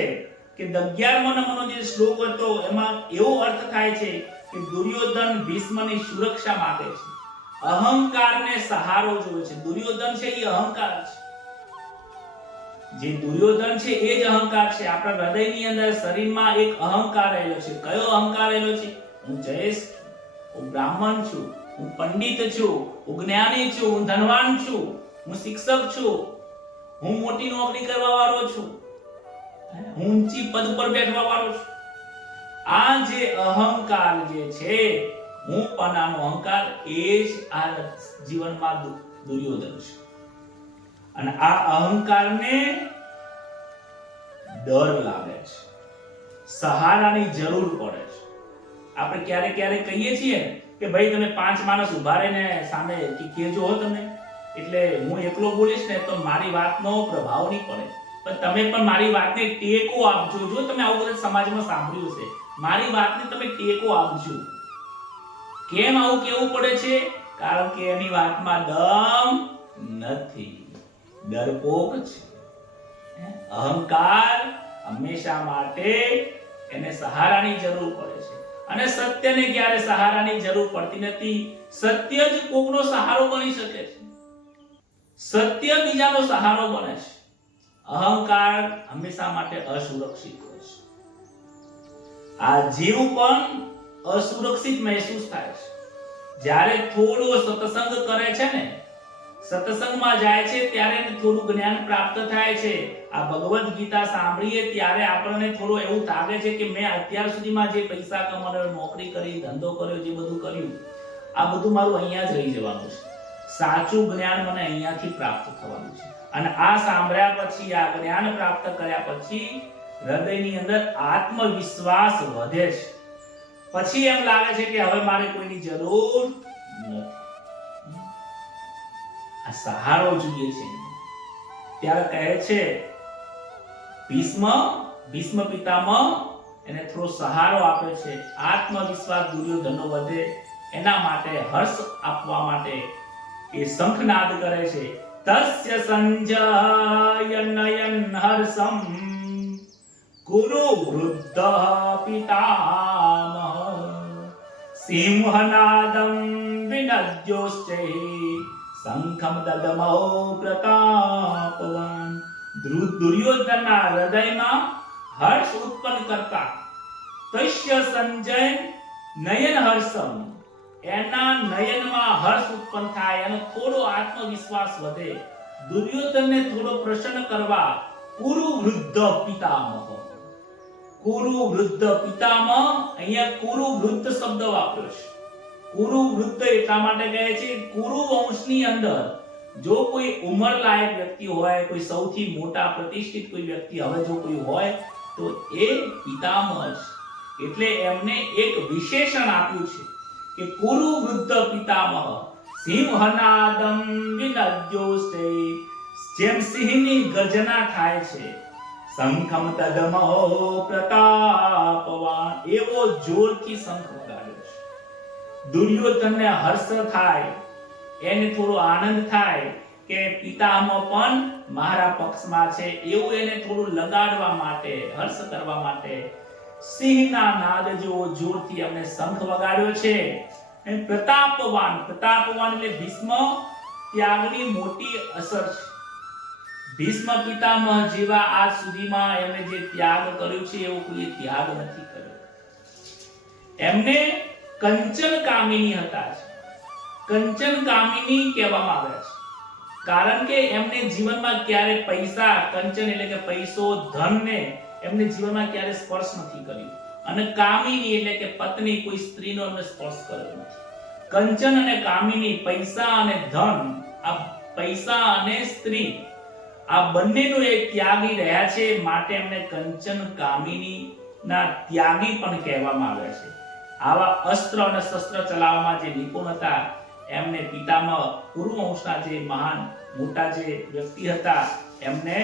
કે 11મા નંબરનો જે શ્લોક હતો એમાં એવો અર્થ થાય છે કે દુર્યોધન ભીષ્મની સુરક્ષા માંગે છે, અહંકારને સહારો જોવે છે. દુર્યોધન છે એ અહંકાર છે, જે દુર્યોધન છે એ જ અહંકાર છે. આપણા હૃદયની અંદર શરીરમાં એક અહંકાર રહેલો છે. કયો અહંકાર રહેલો છે? હું જયેશ છું, હું બ્રાહ્મણ છું, હું પંડિત છું, હું જ્ઞાની છું, હું ધનવાન છું, હું શિક્ષક છું, હું મોટી નોકરી કરવા વાળો છું, હું ઊંચી પદ પર બેઠવા વાળો છું. આ જે અહંકાર જે છે, હું પનાનો અહંકાર, એ જ આ જીવનમાં દુર્યોધન છે. અને આ અહંકારને ડર લાગે છે, સહારાની જરૂર પડે છે. આપણે ક્યારેક કહીએ છીએ કે ભાઈ તમે 5 માણસ ઉભા રહીને સામે કેજો હો તમે, એટલે હું એકલો બોલીશ ને તો મારી વાતનો પ્રભાવ નહીં પડે, પણ તમે પણ મારી વાતને ટેકો આપજો. જો તમે આવું બધું સમાજમાં સાંભળ્યું છે, મારી વાતને તમે ટેકો આપજો. કેમ આવું કેવું પડે છે? કારણ કે એની વાતમાં દમ નથી, ડરપોક છે. અહંકાર હંમેશા માટે એને સહારાની જરૂર પડે છે, અને સત્યને ક્યારે સહારાની જરૂર પડતી નથી. સત્ય જ કોકનો સહારો બની શકે છે. સત્ય બીજાનો સહારો બને છે. અહંકાર હંમેશા માટે અસુરક્ષિત હોય છે. આ જીવ પણ અસુરક્ષિત મહેસૂસ થાય છે જ્યારે થોડો સત્સંગ કરે છે ને, સત્સંગમાં જાય છે ત્યારે થોડું જ્ઞાન પ્રાપ્ત થાય છે. આ ભગવદ ગીતા સાંભળીએ ત્યારે આપણને થોડું એવું લાગે છે કે મેં અત્યાર સુધીમાં જે પૈસા કમાયો, નોકરી કરી, ધંધો કર્યો, જે બધું કર્યું, આ બધું મારું અહીંયા જ રહી જવાનું છે. સાચું જ્ઞાન મને અહીંયાથી પ્રાપ્ત થવાનું છે. અને આ સાંભળ્યા પછી, આ જ્ઞાન પ્રાપ્ત કર્યા પછી હૃદયની અંદર આત્મવિશ્વાસ વધે છે. પછી એમ લાગે છે કે હવે મારે કોઈની જરૂર નથી. આ સહારો જોઈએ છે. ત્યારે કહે છે ભીષ્મ પિતામહ એને થોડો સહારો આપે છે. આત્મવિશ્વાસ દુર્યોધનનો વધે એના માટે, હર્ષ આપવા માટે એ શંખનાદ કરે છે. તસ્ય સંજય નયન હર્ષમ કુરુ વૃદ્ધ પિતામહ સિંહનાદમ વિનદ્યોશ્ચે શંખમ દદમો પ્રતાપવાન. દુર્યોધનના હૃદયમાં હર્ષ ઉત્પન્ન કરતા તસ્ય સંજય નયન હર્ષમ, એના નયનમાં હર્ષ ઉત્પન્ન થાય, એનો થોડો આત્મવિશ્વાસ વધે. દુર્યોધનને થોડો પ્રસન્ન કરવા કુરુ વૃદ્ધ પિતામહ. કુરુ વૃદ્ધ પિતામહ, અહીંયા કુરુ વૃદ્ધ શબ્દ વાપર્યો છે. કુરુ વૃદ્ધ એટલા માટે કહે છે, કુરુ વંશની અંદર જો કોઈ ઉંમરલાયક વ્યક્તિ હોય, કોઈ સૌથી મોટા પ્રતિષ્ઠિત કોઈ વ્યક્તિ હવે જો કોઈ હોય તો એ પિતામહ છે. એટલે એમને એક વિશેષણ આપ્યું છે કે કુરુ વૃદ્ધ પિતામહ સિંહનાદમ વિનદ્યોસ્તે, જેમ સિંહની ગર્જના થાય છે, શંખમ તદમો પ્રતાપવાન, એવો જોરથી શંખ વગાડ્યો છે. દુર્યોધનને હર્ષ થાય, એને થોડો આનંદ થાય કે પિતામહ પણ મારા પક્ષમાં છે, એવું એને થોડું લગાડવા માટે, હર્ષ કરવા માટે સિંહના નાદ જેવો જોરથી અમને શંખ વગાડ્યો છે. પ્રતાપવાન, પ્રતાપવાન એટલે ભીષ્મ ત્યાગની મોટી અસર છે. ભીષ્મ પિતામહ જેવા આજ સુધીમાં એમણે જે ત્યાગ કર્યો છે એવો કોઈ ત્યાગ નથી કર્યો. એમને કંચન કામિની હતા. કંચન કામિની કહેવામાં આવે છે કારણ કે એમને જીવનમાં ક્યારે પૈસા, કંચન એટલે કે પૈસો, ધનને એમને જીવનમાં ક્યારે સ્પર્શ નથી કર્યું. અને કામિની એટલે કે પત્ની, કોઈ સ્ત્રીનો એમને સ્પર્શ કર્યો નથી. કંચન અને કામિની, પૈસા અને ધન, આ પૈસા અને સ્ત્રી, આ બંનેનો એ ત્યાગી રહ્યા છે, માટે એમને કંચન કામિની ના ત્યાગી પણ કહેવામાં આવે છે. આવા અસ્ત્ર અને શસ્ત્ર ચલાવવામાં જે નિપુણ હતા એમને પિતામહ કુરુ વંશના જે મહાન મોટા જે વ્યક્તિ હતા એમને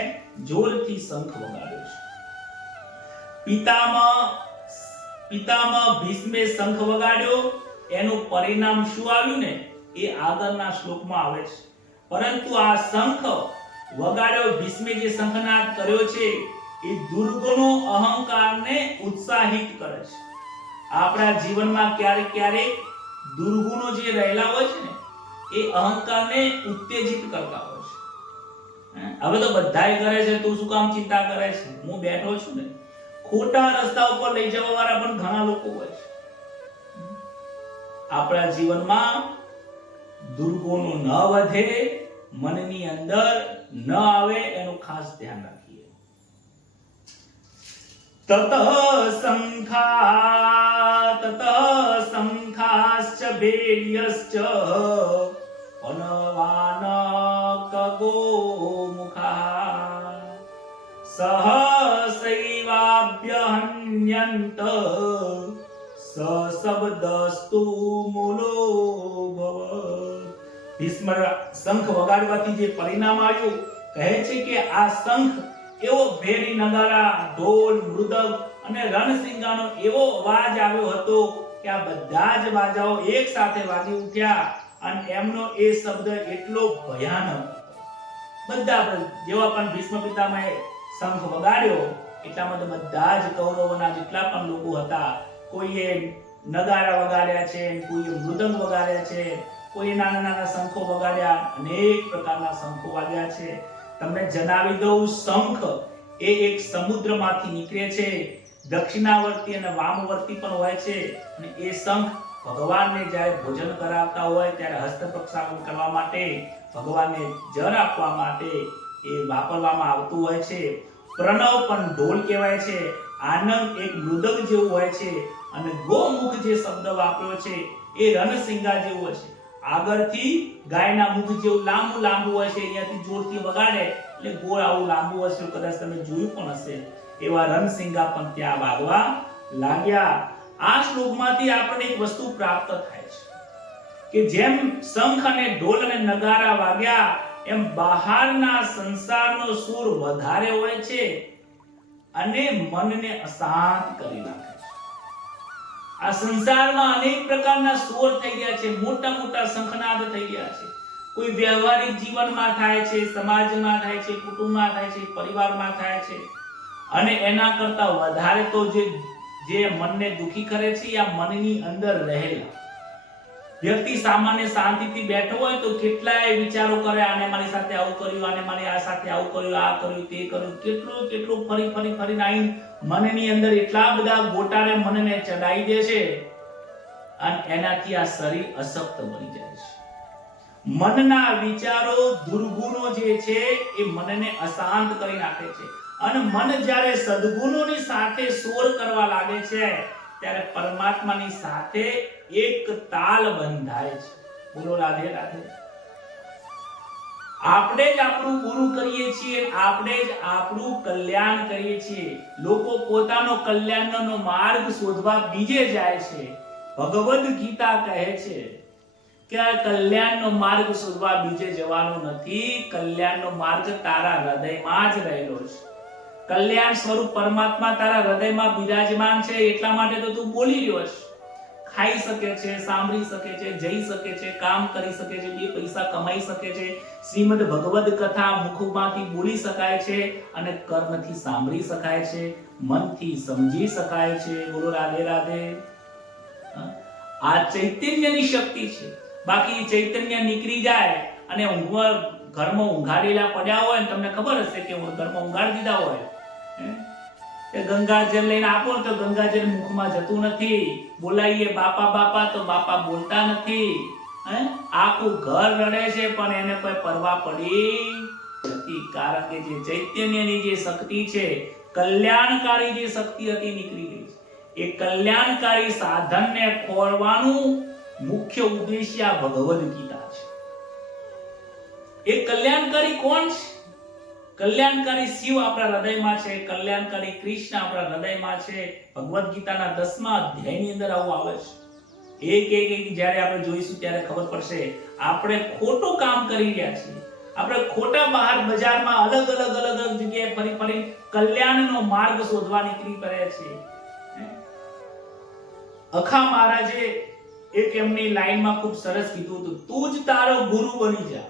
જોરથી શંખ વગાડ્યો છે. પિતામહ ભીષ્મે શંખ વગાડ્યો, એનું પરિણામ શું આવ્યું ને એ આગળના શ્લોકમાં આવે છે. પરંતુ આ શંખ વગાડ્યો, ભીષ્મે જે શંખનાદ કર્યો છે એ દુર્ગુણો અહંકારને ઉત્સાહિત કરે છે. આપણા જીવનમાં ક્યારેક ક્યારેક દુર્ગુણો જે રહેલા હોય છે ને એ અહંકારને ઉત્તેજિત કરતા હોય છે. હવે તો બધાય કરે છે, તું શું કામ ચિંતા કરે છે? હું બેઠો છું ને. ખોટા રસ્તા ઉપર લઈ જવા વાળા પણ ઘણા લોકો હોય છે. આપણા જીવનમાં દુર્ગુણો ન વધે, મનની અંદર ન આવે, એનું ખાસ ધ્યાન રાખીએ. તત શંખાશ્ચ ભેર્યશ્ચ પનવાનકગો મુખા સહસૈવાભ્યહન્યંત સશબ્દસ્તુ મૂલો ભવ. ભીષ્મ શંખ વગાડવાથી જે પરિણામ આવ્યું, કહે છે કે આ શંખ એવો ભેરી નગારા, ઢોલ, મૃદંગ અને રણસિંગાનો એવો અવાજ આવ્યો હતો કે આ બધા જ બાજાઓ એક સાથે વાગી ઉઠ્યા અને એમનો એ શબ્દ એટલો ભયાનક બધા જેવા પણ ભીષ્મ પિતામહે શંખ વગાડ્યો એટલામાં તો બધા જ કૌરવોના જેટલા પણ લોકો હતા કોઈએ નગારા વગાડ્યા છે, કોઈએ મૃદંગ વગાડ્યા છે, કોઈ નાના નાના શંખો વગાડ્યા, અનેક પ્રકારના શંખો વાગ્યા છે. તમને જણાવી દઉં, શંખ એ એક સમુદ્રમાંથી નીકળે છે, દક્ષિણાવર્તી અને વામવર્તી પણ હોય છે અને એ શંખ ભગવાનને જ્યારે ભોજન કરાવતા હોય ત્યારે હસ્ત પ્રક્ષાલન કરવા માટે, ભગવાનને જળ આપવા માટે એ વાપરવામાં આવતું હોય છે. પ્રણવ પણ ઢોલ કહેવાય છે, આનંદ એક મૃદંગ જેવું હોય છે અને ગોમુખ જે શબ્દ વાપર્યો છે એ રણસિંગા જેવું હોય છે. આગળથી ગાયના મુખ જેવું લાંબુ લાંબુ હોય છે, અહીંયાથી જોરથી વગાડે એટલે ગોળ આવું લાંબુ હશે, કદાચ તમે જોયું પણ હશે. એવા રણસિંગા પણ ત્યાં વાગવા લાગ્યા. આ શ્લોકમાંથી આપણને એક વસ્તુ પ્રાપ્ત થાય છે કે જેમ શંખ અને ઢોલ અને નગારા વાગ્યા એમ બહારના સંસારનો સૂર વધારે હોય છે અને મનને અશાંત કરી નાખે છે. આ સંસારમાં અનેક પ્રકારના સૂર થઈ ગયા છે, મોટા મોટા શંખનાદ થઈ ગયા છે. કોઈ વ્યવહારિક જીવનમાં થાય છે, સમાજમાં થાય છે, કુટુંબમાં થાય છે, પરિવારમાં થાય છે અને એના કરતા વધારે તો જે મનને દુખી કરે છે આ મનની અંદર રહેલા વ્યક્તિ સામાન્ય શાંતિથી બેઠો હોય તો કેટલાય વિચારો કરે, આને મારી સાથે આવું કર્યું, આને મારી આ સાથે આવું કર્યું, આ કર્યું, તે કર્યું, કેટલું ફરી નાઈ મનની અંદર એટલા બધા ગોટાળે મનને ચડાઈ દે છે અને એનાથી આ શરીર અશક્ત બની જાય છે. મનના વિચારો, દુર્ગુણો જે છે એ મનને અશાંત કરી નાખે છે અને મન જ્યારે સદગુણોની સાથે સોર કરવા લાગે છે ત્યારે પરમાત્માની સાથે એક તાલ બંધાય છે. બોલો રાધે રાધે. આપણે જ આપણું ગુરુ કરીએ છીએ, આપણે જ આપણું કલ્યાણ કરીએ છીએ. લોકો પોતાનો કલ્યાણનો માર્ગ શોધવા બીજે જાય છે. ભગવદ ગીતા કહે છે કે આ કલ્યાણનો માર્ગ શોધવા બીજે જવાનો નથી, કલ્યાણનો માર્ગ તારા હૃદયમાં જ રહેલો છે. કલ્યાણ સ્વરૂપ પરમાત્મા તારા હૃદયમાં બિરાજમાન છે, એટલા માટે તો તું બોલી રહ્યો છે, ખાઈ શકે છે, સાંભળી શકે છે, જઈ શકે છે, કામ કરી શકે છે, બે પૈસા કમાઈ શકે છે, શ્રીમદ ભગવદ કથા મુખમાંથી બોલી શકાય છે અને કર્ણથી સાંભળી શકાય છે, મનથી સમજી શકાય છે. બોલો રાધે રાધે. આ ચૈતન્યની શક્તિ છે. બાકી ચૈતન્ય નીકળી જાય અને ઘરમાં ઊંઘાડેલા પડ્યા હોય, તમને ખબર હશે કે ઘરમાં ઊંઘાડી દીધા હોય, ગંગાજળ લઈને આપો તો ગંગાજળ મુખમાં જતું નથી, બોલાઈએ બાપા બાપા તો બાપા બોલતા નથી, આખું ઘર રડે છે પણ એને કોઈ પરવા પડી નથી. કારણ કે જે ચૈતન્યની જે શક્તિ છે, કલ્યાણકારી જે શક્તિ હતી નીકળી ગઈ છે. એ કલ્યાણકારી સાધનને ખોળવાનું મુખ્ય ઉદ્દેશ્ય આ ભગવદ ગીતા છે. એ કલ્યાણકારી કોણ છે? કલ્યાણકારી શિવ આપણા હૃદયમાં છે, કલ્યાણકારી કૃષ્ણ આપણા હૃદયમાં છે. ભગવદ ગીતાના 10મા અધ્યાયની અંદર આવું આવે છે. એક જ્યારે આપણે જોઈશું ત્યારે ખબર પડશે આપણે ખોટું કામ કરી રહ્યા છીએ. આપણે ખોટા બહાર બજારમાં અલગ અલગ જગ્યાએ ફરી કલ્યાણનો માર્ગ શોધવા નીકળી પડ્યા છીએ. અખા મહારાજે એક એમની લાઈનમાં ખૂબ સરસ કીધું હતું, તું જ તારો ગુરુ બની જા.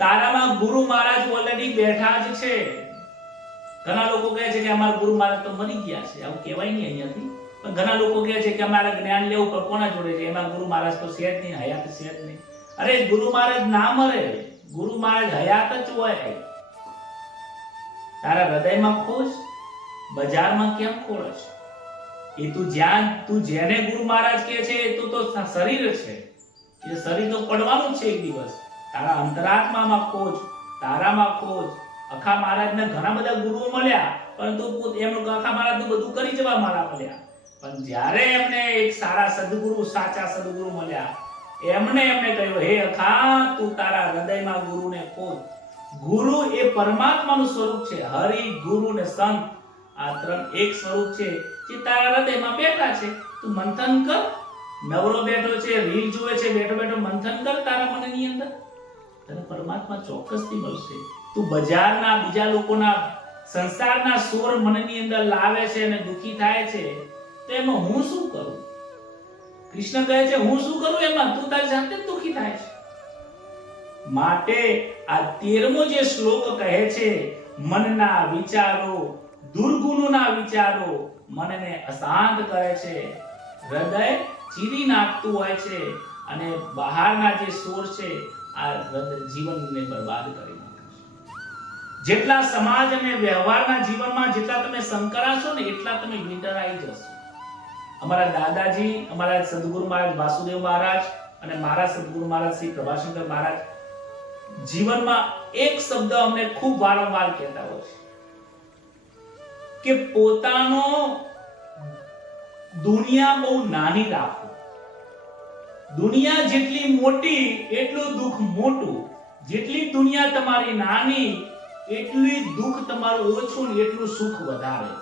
તારામાં ગુરુ મહારાજ ઓલરેડી બેઠા જ છે. ઘણા લોકો કહે છે કે અમારા ગુરુ મહારાજ તો મરી ગયા છે, આવું કહેવાય નહીં અહીંયાથી, પણ ઘણા લોકો કહે છે કે અમારે જ્ઞાન લેવું પણ કોના જોડે છે, એમાં ગુરુ મહારાજ તો છે જ નહીં, હયાત છે જ નહીં. અરે ગુરુ મહારાજ ના મરે, ગુરુ મહારાજ હયાત જ હોય. તારા હૃદયમાં ખોજ, બજારમાં કેમ ખોળશ? એ તું જેને ગુરુ મહારાજ કહે છે એ તો શરીર છે, એ શરીર તો પડવાનું જ છે એક દિવસ. તારા અંતરાત્મામાં ખોજ, તારામાં ખોજ. અખા મહારાજને ઘણા બધા ગુરુઓ મળ્યા, પરંતુ એમનું અખા મહારાજ બધું કરી જવા મારા મળ્યા, પણ જ્યારે એમને એક સારા સદગુરુ, સાચા સદગુરુ મળ્યા, એમને કહ્યું, હે અખા, તું તારા હૃદયમાં ગુરુને ખોજ. ગુરુ એ પરમાત્માનું સ્વરૂપ છે. હરિ, ગુરુ ને સંત, આ ત્રણ એક સ્વરૂપ છે જે તારા હૃદયમાં બેઠા છે. તું મંથન કર. નવરો બેઠો છે, રીલ જોવે છે, બેઠો બેઠો મંથન કર તારા મનની અંદર, તને પરમાત્મા ચોક્કસથી મળશે. તું બજારના બીજા લોકોના સંસારના સોર મનની અંદર લાવે છે અને દુખી થાય છે, તો એમાં હું શું કરું? કૃષ્ણ કહે છે હું શું કરું એમાં? તું તારી જાતે જ દુખી થાય છે. માટે આ 13મો જે શ્લોક કહે છે, મનના વિચારો, દુર્ગુણોના વિચારો મનને અશાંત કરે છે, હૃદય ચીરી નાખતું હોય છે અને બહારના જે સોર છે આ હૃદય જીવનને બરબાદ કરી નાખે છે. જેટલા સમાજ અને વ્યવહારના જીવનમાં જેટલા તમે સંકરાશો ને એટલા તમે વિંટરાઈ જશો. અમારા દાદાજી, અમારા સદગુરુ મહારાજ વાસુદેવ મહારાજ અને મારા સદગુરુ મહારાજ શ્રી પ્રભાશંકર મહારાજ જીવનમાં એક શબ્દ અમને ખૂબ વારંવાર કહેતા હોય છે કે પોતાનો દુનિયા બહુ નાની રાખો. દુનિયા જેટલી મોટી એટલું દુઃખ મોટું, જેટલી દુનિયા તમારી નાની એટલું દુઃખ તમારું ઓછું ને એટલું સુખ વધારે.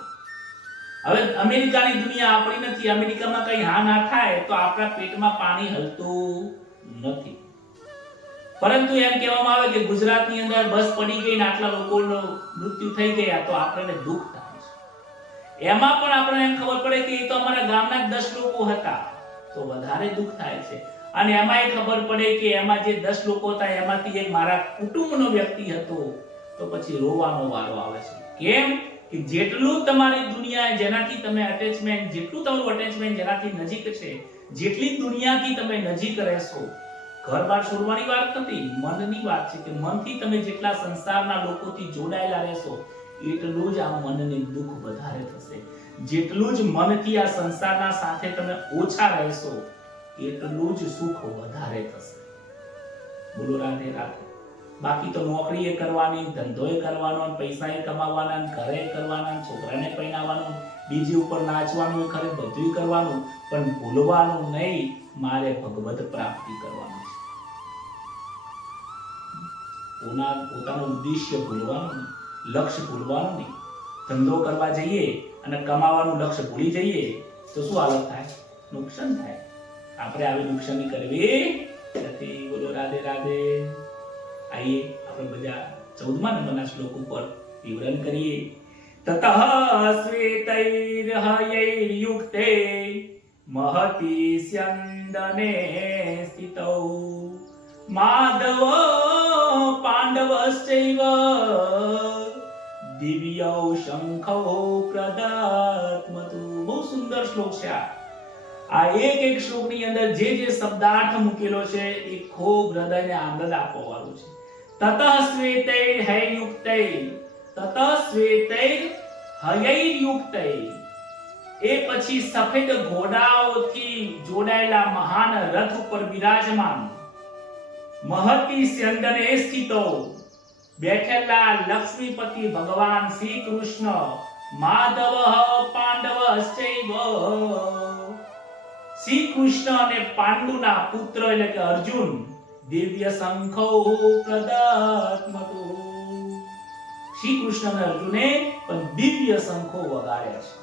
હવે અમેરિકાની દુનિયા આપણી નથી. અમેરિકામાં કઈ હા ના થાય તો આપણા પેટમાં પાણી હલતું નથી. પરંતુ એમ કહેવામાં આવે કે ગુજરાતની અંદર બસ પડી ગઈ ને આટલા લોકોનું મૃત્યુ થઈ ગયા તો આપણને દુઃખ થાય છે. એમાં પણ આપણને એમ ખબર પડે કે એ તો અમારા ગામના જ 10 લોકો હતા તો વધારે દુઃખ થાય છે. અને એમાં એ ખબર પડે કે એમાં જે 10 લોકો હતા એમાંથી એક મારા કુટુંબનો વ્યક્તિ હતો તો પછી રોવાનો વારો આવે છે. કેમ કે જેટલું તમારી દુનિયા જેનાથી તમે અટેચમેન્ટ, જેટલું તમારું અટેચમેન્ટ જેનાથી નજીક છે, જેટલી દુનિયાથી તમે નજીક રહેશો, ઘર બાર છોડવાની વાત નથી, મનની વાત છે કે મનથી તમે જેટલા સંસારના લોકોથી જોડાયેલા રહેશો એટલું જ આ મનને દુઃખ વધારે થશે. જેટલું જ મનથી આ સંસારના સાથે તમે ઓછા રહેશો એટલું જ સુખ વધારે થશે. બોલો રાધે રાધે. બાકી તો નોકરી એ કરવાની, ધંધો એ કરવાનો, પૈસા એ કમાવાના, ઘરે કરવાના, છોકરાને પૈણાવવાનો, બીજી ઉપર નાચવાનું, ખરે બધું કરવાનું, પણ ભૂલવાનું નહીં મારે ભગવત પ્રાપ્તિ કરવાની છે. પોતાનું ઉદ્દેશ્ય ભૂલવાનું નહીં, લક્ષ્ય ભૂલવાનું નહીં. ધંધો કરવા જઈએ અને કમાવાનું લક્ષ્ય ભૂલી જઈએ તો શું હાલત થાય? નુકસાન થાય. આપણે આવી નુકસાની કરવી નથી. બોલો રાધે રાધે. આઈએ આપણે બધા 14મા નંબરના શ્લોક ઉપર વિવરણ કરીએ. તતઃ શ્વેતૈર્હયૈર્યુક્તે મહતિ સ્યંદને સ્થિતૌ માધવ પાંડવશ્ચૈવ દિવ્યૌ શંખૌ પ્રદત્મતુ. બહુ સુંદર શ્લોક છે આ એક શ્લોકની અંદર જે શબ્દાર્થ મૂકેલો છે એ ખૂબ હૃદયને આનંદ આપવા વાળું છે. તતઃ શ્વેતૈર્હયૈર્યુક્તે, તતઃ શ્વેતૈર્હયૈર્યુક્તે, એ પછી સફેદ ઘોડાઓથી જોડાયેલા મહાન રથ ઉપર બિરાજમાન, મહતિ સ્યંદને સ્થિતો, બેઠેલા લક્ષ્મીપતિ ભગવાન શ્રી કૃષ્ણ, માધવ પાંડવશ્ચૈવ, શ્રી કૃષ્ણ અને પાંડુના પુત્ર એટલે કે અર્જુન, દિવ્ય શંખો પ્રદત્મતુ. શ્રી કૃષ્ણ અને અર્જુને પણ દિવ્ય શંખો વગાડ્યા છે.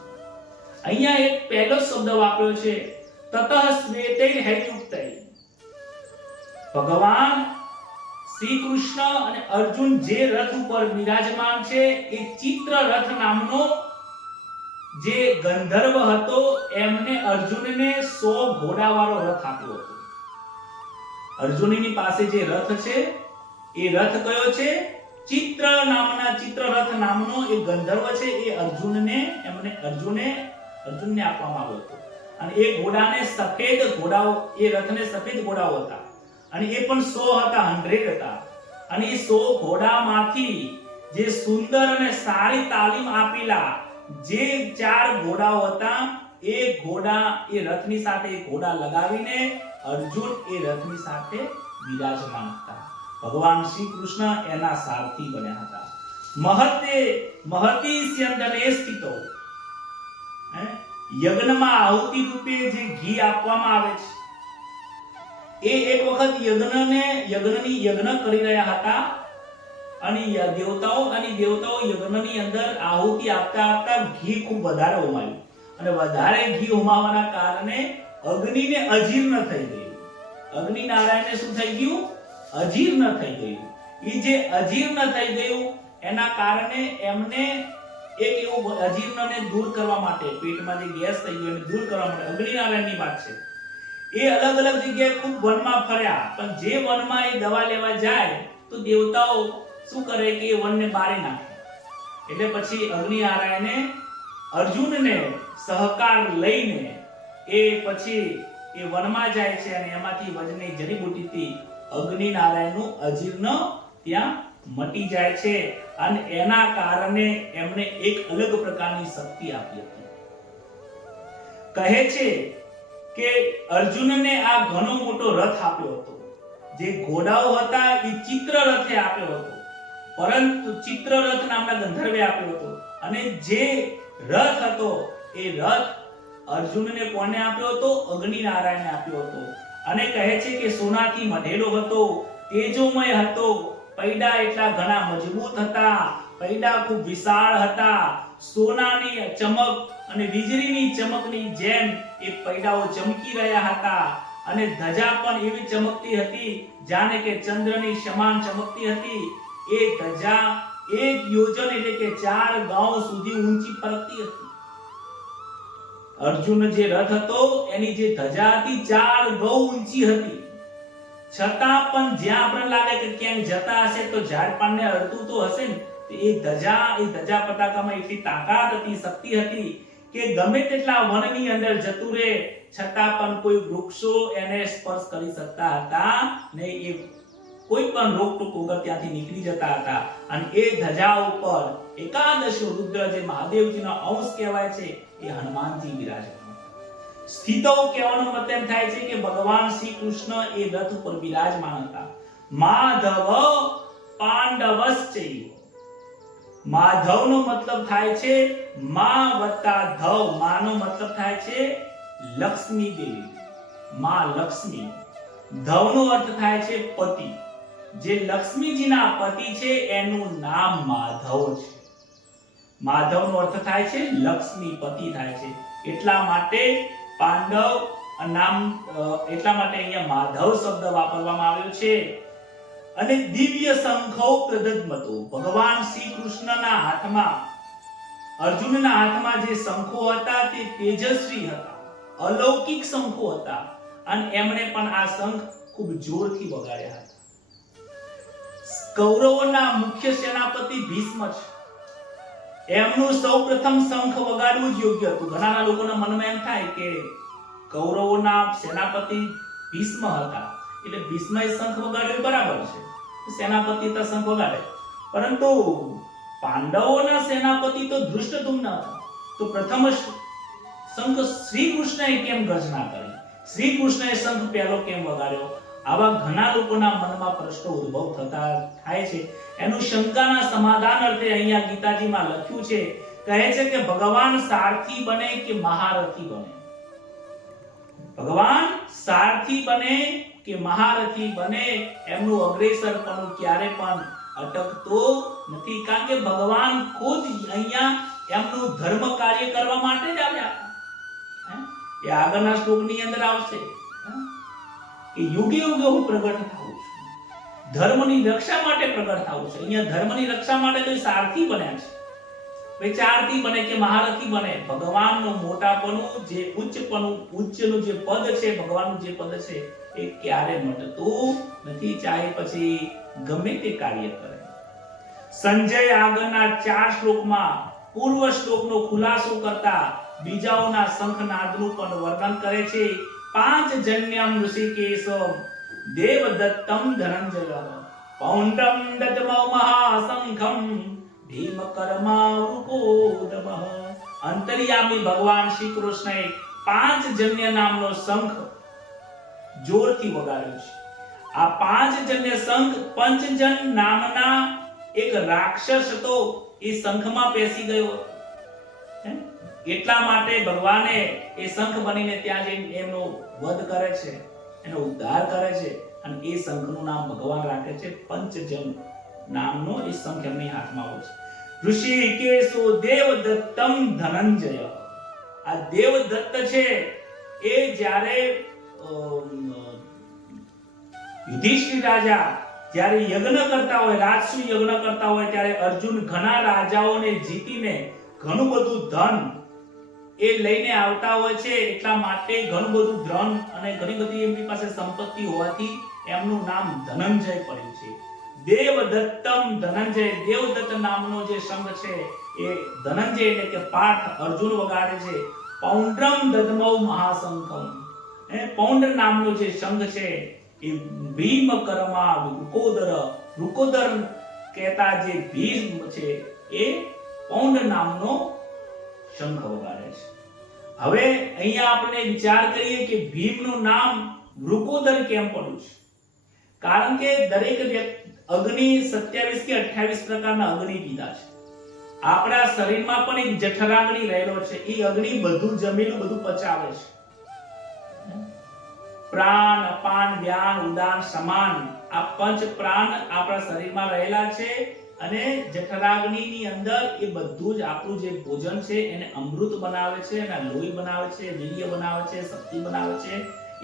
અહીંયા એક પહેલો શબ્દ વાપર્યો છે તતઃ શ્વેતૈર્હયૈર્યુક્તે. ભગવાન શ્રી કૃષ્ણ અને અર્જુન જે રથ ઉપર બિરાજમાન છે એ ચિત્ર રથ નામનો જે ગંધર્વ હતો એમને અર્જુનને 100 ઘોડાવાળો રથ આપ્યો હતો. અર્જુનની પાસે જે રથ છે એ રથ કયો છે? ચિત્રરથ નામનો એ ગંધર્વ છે એ અર્જુનને આપવામાં આવ્યો હતો. અને એ ઘોડાને સફેદ ઘોડાઓ, એ રથને સફેદ ઘોડાઓ હતા અને એ પણ 100 હતા, 100 હતા. અને એ 100 ઘોડામાંથી જે સુંદર અને સારી તાલીમ આપેલા જે 4 ઘોડાઓ હતા એ ઘોડા એ રથની સાથે ઘોડા લગાવીને અર્જુન એ રથની સાથે બિરાજમાન હતા. ભગવાન શ્રી કૃષ્ણ એના સારથી બન્યા હતા. મહતિ સ્યંદને સ્થિતો. યજ્ઞમાં આહુતિ રૂપે જે ઘી આપવામાં આવે છે એ એક વખત યજ્ઞ કરી રહ્યા હતા અને દેવતાઓ યજ્ઞની અંદર આહુતિ આપતા ઘી ખૂબ વધારે હોમાયું અને વધારે ઘી હોમાવાના કારણે અગ્નિને અજીર્ણ થઈ ગયું. અગ્નિ નારાયણને શું થઈ ગયું? અજીર્ણ થઈ ગયું. એ જે અજીર્ણ થઈ ગયું એના કારણે એમને એક એવું અજીર્ણને દૂર કરવા માટે, પેટમાં જે ગેસ થઈ ગયો એને દૂર કરવા માટે, અગ્નિનારાયણની વાત છે, એ અલગ અલગ જગ્યાએ ખૂબ વનમાં ફર્યા, પણ જે વનમાં એ દવા લેવા જાય તો દેવતાઓ શું કરે કે એ વનને બાળી નાખે. એટલે પછી અગ્નિનારાયણે અર્જુનને સહકાર લઈને એ પછી એ વનમાં જાય છે અને એમાંથી વજની જડીબુટીથી અગ્નિનારાયણનું અજીર્ણ ત્યાં મટી જાય છે અને એના કારણે એમને એક અલગ પ્રકારની શક્તિ આપી હતી. કહે છે કે અર્જુનને આ ઘણો મોટો રથ આપ્યો હતો. જે ઘોડાઓ હતા એ ચિત્ર રથે આપ્યો હતો, પરંતુ ચિત્રરથ નામના ગંધર્વે આપ્યો હતો. અને જે રથ હતો એ રથ અર્જુનને કોને આપ્યો હતો? અગ્નિનારાયણને આપ્યો હતો. અને કહે છે કે સોનાથી મઢેલો હતો, તેજોમય હતો, પૈડા એટલા ઘણા મજબૂત હતા, પૈડા ખૂબ વિશાળ હતા, સોનાની ચમક અને વીજળીની ચમકની જેમ એ પૈડાઓ ચમકી રહ્યા હતા. અને ધજા પણ એવી ચમકતી હતી જાણે કે ચંદ્રની સમાન ચમકતી હતી. એ ધજા 1 યોજન એટલે કે 4 ગાઉ સુધી ઊંચી ફરકતી હતી. અર્જુન જે રથ હતો એની જે ધજા હતી 4 ગૌ ઊંચી હતી. છતાં પણ જ્યાં આપણને લાગે કે ક્યાંક જતા હશે તો ઝાડપાનને અડતું તો હશે ને, એ ધજા પતાકામાં એટલી તાકાત હતી, શક્તિ હતી કે ગમે તેટલા વનની અંદર જતું રહે છતાં પણ કોઈ વૃક્ષો એને સ્પર્શ કરી શકતા હતા નહીં. એ કોઈ પણ રોકટોક વગર ત્યાંથી નીકળી જતા હતા. અને એ ધજા ઉપર એકાદશ રુદ્ર જે મહાદેવજીનો અંશ કહેવાય છે એ હનુમાનજી બિરાજમાન. સ્થિતો કહેવાનો મતલબ થાય છે કે ભગવાન શ્રી કૃષ્ણ એ રથ ઉપર બિરાજમાન હતા. માધવ પાંડવશ્ચૈવ. માધવનો મતલબ થાય છે મા વત્તા ધવ. માનો મતલબ થાય છે લક્ષ્મી દેવી, મા લક્ષ્મી. ધવનો અર્થ થાય છે પતિ. જે લક્ષ્મીજીના પતિ છે એનું નામ માધવ છે. માધવનો અર્થ થાય છે લક્ષ્મી, પતિ થાય છે. એટલા માટે પાંડવ નામ, એટલા માટે અહીંયા માધવ શબ્દ વાપરવામાં આવ્યો છે. અને દિવ્ય શંખો પ્રદદ્મતો. ભગવાન શ્રી કૃષ્ણના હાથમાં, અર્જુનના હાથમાં જે શંખો હતા તે તેજસ્વી હતા, અલૌકિક શંખો હતા. અને એમણે પણ આ શંખ ખૂબ જોરથી વગાડ્યા હતા. કૌરવોના મુખ્ય સેનાપતિ ભીષ્મ છે, એમનું સૌપ્રથમ શંખ વગાડવું જ યોગ્ય હતું. ઘણા લોકોના મનમાં એમ થાય કે કૌરવોના સેનાપતિ ભીષ્મ હતા એટલે ભીષ્મએ શંખ વગાડ્યો બરાબર છે, સેનાપતિ તો શંખ વગાડે. પરંતુ પાંડવોના સેનાપતિ તો ધૃષ્ટદ્યુમ્ન હતા, તો પ્રથમ શંખ શ્રી કૃષ્ણએ કેમ ગર્જના કરી? શ્રી કૃષ્ણએ શંખ પહેલો કેમ વગાડ્યો? આવા ઘણા લોકોના મનમાં પ્રશ્નો ઉદ્ભવ થાય છે. એનું શંકાના સમાધાન અર્થે અહીંયા ગીતાજીમાં લખ્યું છે. કહે છે કે ભગવાન સારથી બને કે મહારથી બને? ભગવાન સારથી બને કે મહારથી બને એમનું અગ્રેસરપણું ક્યારે પણ અટકતો નથી. કારણ કે ભગવાન ખુદ અહીંયા એમનું ધર્મ કાર્ય કરવા માટે જ આવ્યા હતા. એ આગળના શ્લોકની અંદર આવશે કે યુગે યુગે હું પ્રગટ થાઉં છું, ધર્મની રક્ષા માટે પ્રગટ થાઉં છું. અહીંયા ધર્મની રક્ષા માટે તો સારથી બન્યા છે. ભાઈ ચારથી બને કે મહારથી બને, ભગવાનનું મોટાપણું, જે ઉચ્ચનું જે પદ છે, ભગવાનનું જે પદ છે એ ક્યારે મટતું નથી, ચાહે પછી ગમે તે કાર્ય કરે. સંજય આગળના 4 શ્લોકમાં પૂર્વ શ્લોકનો ખુલાસો કરતા બીજાઓના શંખનાદનું પણ વર્ણન કરે છે. 5 જન્યમ ઋષિકેશમ દેવદત્તમ ધનંજય પૌંડ્રમ દત્તમૌ મહાશંખમ ભીમકર્માવૃકોદમઃ. અંતર્યામી ભગવાન શ્રી કૃષ્ણએ 5 જન્ય નામનો શંખ જોરથી વગાડ્યો છે. આ 5 જન્ય શંખ પંચજન નામના એક રાક્ષસ હતો એ શંખમાં બેસી ગયો. એટલા માટે ભગવાને એ શંખ બનીને ત્યાં જઈને એનો વધ કરે છે, એનો ઉદ્ધાર કરે છે. અને એ શંખનું નામ ભગવાન રાખે છે પંચજન નામનો એ શંખ એમની હાથમાં હોય છે. ઋષિકેશો દેવદત્તમ ધનંજય. આ દેવદત્ત છે એ જ્યારે યુધિષ્ઠિર રાજા જ્યારે યજ્ઞ કરતા હોય, રાજસુ યજ્ઞ કરતા હોય, ત્યારે અર્જુન ઘણા રાજાઓને જીતીને ઘણું બધું ધન એ લઈને આવતા હોય છે. એટલા માટે ઘણું બધું ધન અને ઘણી બધી એમની પાસે સંપત્તિ હોવાથી એમનું નામ ધનંજય પડ્યું છે. દેવદત્તમ ધનંજય, દેવદત્ત નામનો જે શંખ છે એ ધનંજય એટલે કે પાઠ અર્જુન વગાડે છે. પૌંડ્રમ દધમૌ મહાશંખમ, પૌંડ નામનો જે શંખ છે એ ભીમ કર્મા રૂકોદર, રૂકોદર કહેતા જે ભીમ છે એ પૌંડ નામનો શંખ વગાડે છે. હવે અહીંયા આપણે વિચાર કરીએ કે ભીમનું નામ વૃકોદર કેમ પડ્યું છે? કારણ કે દરેક વ્યક્તિ અગ્નિ 27 કે 28 પ્રકારના અગ્નિ કીધા છે. આપણા શરીરમાં પણ એક જઠરાગ્નિ રહેલો છે. એ અગ્નિ બધું જમીનું બધું પચાવે છે. પ્રાણ, અપાન, વ્યાન, ઉદાન, સમાન આ પંચ પ્રાણ આપણા શરીરમાં રહેલા છે અને જઠરાગ્નિની અંદર એ બધું જ આપણું જે ભોજન છે એને અમૃત બનાવે છે, એના લોહી બનાવે છે, વીર્ય બનાવે છે, શક્તિ બનાવે છે,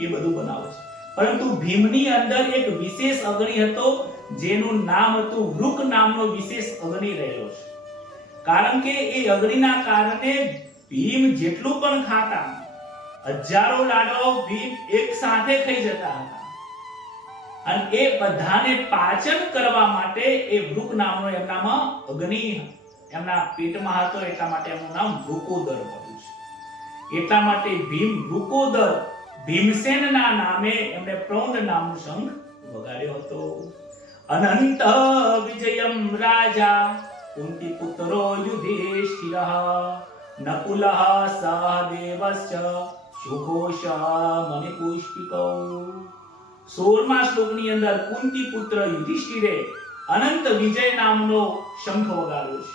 એ બધું બનાવે છે. પરંતુ ભીમની અંદર એક વિશેષ અગ્નિ હતો જેનું નામ હતું વૃક નામનો વિશેષ અગ્નિ રહેલો છે. કારણ કે એ અગ્નિના કારણે ભીમ જેટલું પણ ખાતા, હજારો લાડો ભીમ એક સાથે ખાઈ જતા હતા અને એ બધાને પાચન કરવા માટે એ વૃક નામનો એમનામાં અગ્નિ એમના પેટમાં હતો. એટલા માટે એમનું નામ વૃકોદર પડ્યું છે. એટલા માટે ભીમ વૃકોદર, ભીમસેનના નામે એમણે પૌંડ નામનો શંખ વગાડ્યો હતો. અનંત વિજયમ રાજા કુંતી પુત્રો યુધિષ્ઠિરઃ નકુલઃ સહદેવશ્ચ સુઘોષ મણિપુષ્પિકૌ. 16મા શ્લોકની અંદર કુંતી પુત્ર યુધિષ્ઠિરે અનંત વિજય નામનો શંખ વગાડ્યો છે.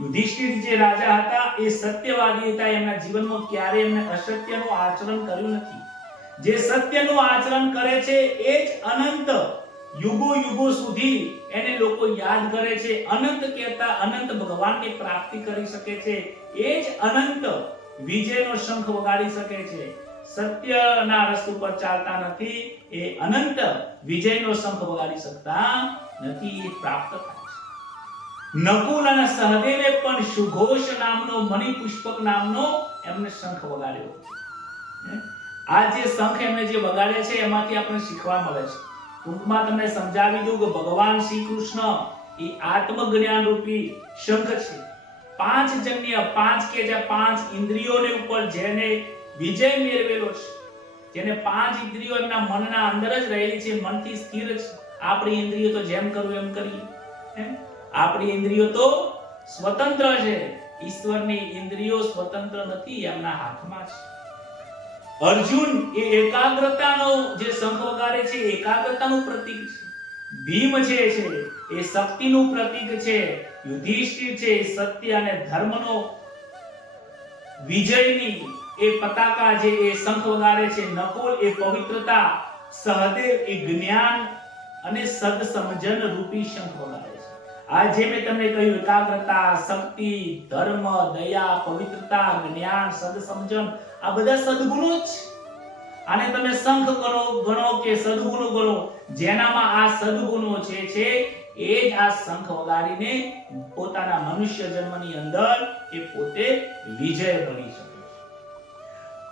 યુધિષ્ઠિર જે રાજા હતા એ સત્યવાદી હતા. એમના જીવનમાં ક્યારે એમને અસત્યનું આચરણ કર્યું નથી. જે સત્યનું આચરણ કરે છે એ જ અનંત યુગો યુગો સુધી એને લોકો યાદ કરે છે. અનંત કહેતા અનંત ભગવાનની પ્રાપ્તિ કરી શકે છે. એ જ અનંત વિજયનો શંખ વગાડી શકે છે. સત્યના રસ્તે ઉપર ચાલતા નથી એ અનંત વિજયનો શંખ વગાડી શકતા નથી. એ પ્રાપ્ત થાય છે. નકુલ અને સહદેવે પણ સુઘોષ નામનો મણિપુષ્પક નામનો એમને શંખ વગાડ્યો. આ જે શંખ એમને જે વગાડે છે એમાંથી આપણને શીખવા મળે છે. ટૂંકમાં તમને સમજાવી દઉં કે ભગવાન શ્રી કૃષ્ણ એ આત્મજ્ઞાન રૂપી શંખ છે. 5 જન્ય 5 કે જે 5 ઇન્દ્રિયોને ઉપર જેને વિજય મેળવેલો છે, જેને 5 ઇન્દ્રિયો એમના મનના અંદર જ રહેલી છે, મનથી સ્થિર છે. આપણી ઇન્દ્રિયો તો જેમ કરવું એમ કરીએ. આપણી ઇન્દ્રિયો તો સ્વતંત્ર છે. ઈશ્વરની ઇન્દ્રિયો સ્વતંત્ર નથી, એમના હાથમાં છે. અર્જુન એ એકાગ્રતાનો જે શંખ વગાડે છે એકાગ્રતાનું પ્રતીક છે. ભીમ છે એ શક્તિનું પ્રતીક છે. યુધિષ્ઠિર છે એ સત્ય અને ધર્મનો વિજયની એ પતાકા જે એ શંખ વગાડે છે. નકુલ એ પવિત્રતા, સહદેવ એ જ્ઞાન અને સદ સમજન રૂપી શંખ વગાડે છે. આ જે મેં તમને કહ્યું એકાગ્રતા, શક્તિ, ધર્મ, દયા, પવિત્રતા, જ્ઞાન, સદ સમજન આ બધા સદગુણો જ છે. આને તમે શંખ ગણો કે સદગુણો ગણો, જેનામાં આ સદગુણો છે એ જ આ શંખ વગાડીને પોતાના મનુષ્ય જન્મની અંદર એ પોતે વિજય બની શકે છે.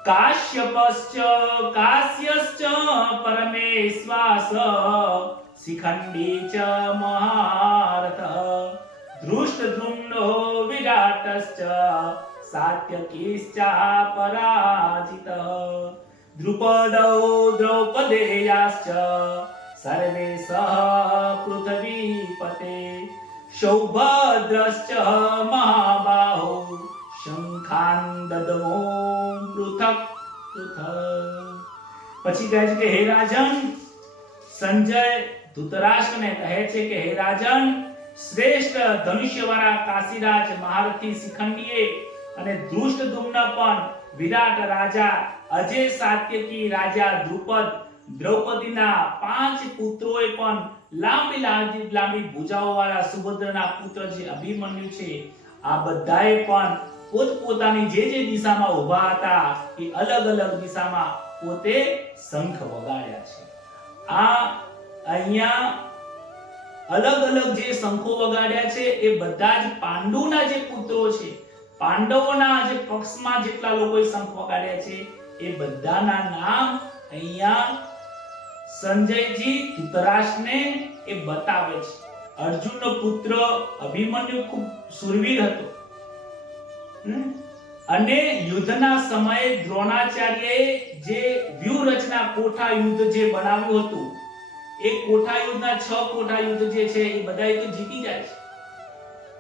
કાશ્યશ્ચ પરમેશ્વાસ શિખંડી ચ મહારથ ધૃષ્ટદ્યુમ્નો વિરાટશ્ચ સાત્યકીશ્ચ પરાજિત દ્રુપદો દ્રૌપદેયાશ્ચ સર્વે સહ પૃથ્વીપતે સૌભદ્રશ્ચ મહાબાહો શંખાન દદમો પૃથક પૃથક. પછી કહે છે કે હે રાજન, સંજય ધૃતરાષ્ટ્રને કહે છે કે હે રાજન, શ્રેષ્ઠ ધનુષ્યવાળા કાશીરાજ મહારથી શિખંડીએ અને ધૃષ્ટદ્યુમ્ન પણ વિરાટ રાજા, અજય સાત્યકી રાજા દ્રુપદ, દ્રૌપદીના 5 પુત્રોએ પણ લાંબી ભુજાઓ વાળા સુભદ્રના પુત્ર જે અભિમન્યુ છે, આ બધાએ પણ પોતપોતાની જે દિશામાં ઊભા હતા એ અલગ અલગ દિશામાં પોતે શંખ વગાડ્યા છે. આ અહીંયા અલગ અલગ જે શંખો વગાડ્યા છે એ બધા જ પાંડુના જે પુત્રો છે, પાંડવોના જે પક્ષમાં જેટલા લોકોએ શંખ વગાડ્યા છે એ બધાના નામ અહીંયા સંજયજી ધૃતરાષ્ટ્રને એ બતાવે છે. અર્જુનનો પુત્ર અભિમન્યુ ખૂબ શૂરવીર હતો અને યુદ્ધના સમયે દ્રોણાચાર્યએ જે વ્યૂહરચના કોઠા યુદ્ધ જે બનાવ્યું હતું એ કોઠા યુદ્ધના 6 કોઠા યુદ્ધ જે છે એ બધાએ તો જીતી જાય છે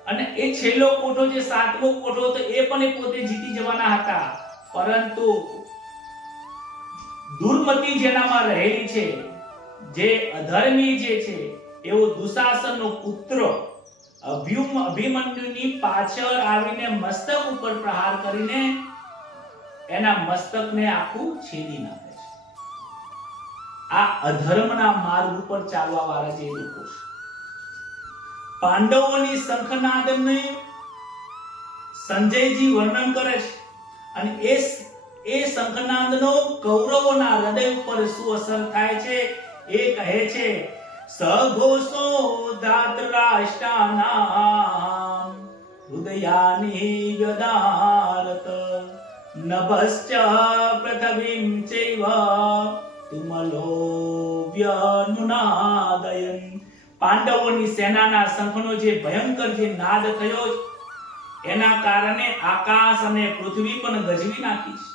અને એ છેલ્લો કોઠો જે 7મો કોઠો હતો એ પણ એ પોતે જીતી જવાના હતા, પરંતુ દુર્મતિ જેનામાં રહેલી છે, જે અધર્મી જે છે એવો દુશાસનનો પુત્ર અભિમન્યુની પાછળ આવીને મસ્તક ઉપર પ્રહાર કરીને એના મસ્તકને આખું છેદી નાખે છે. આ અધર્મના માર્ગ ઉપર ચાલવા વાળા જે લોકો છે. પાંડવોની શંખનાદને સંજયજી વર્ણન કરે છે અને એ શંખનાદનો કૌરવોના હૃદય ઉપર શું અસર થાય છે એ કહે છે. સઘોષો ધાતરાષ્ટ્રાનામ હૃદયાનિ વ્યદારત નભશ્ચ પૃથ્વીં ચૈવ તુમલો વ્યનુનાદયન. પાંડવોની સેનાના શંખનો જે ભયંકર જે નાદ થયો એના કારણે આકાશ અને પૃથ્વી પણ ગજવી નાખી છે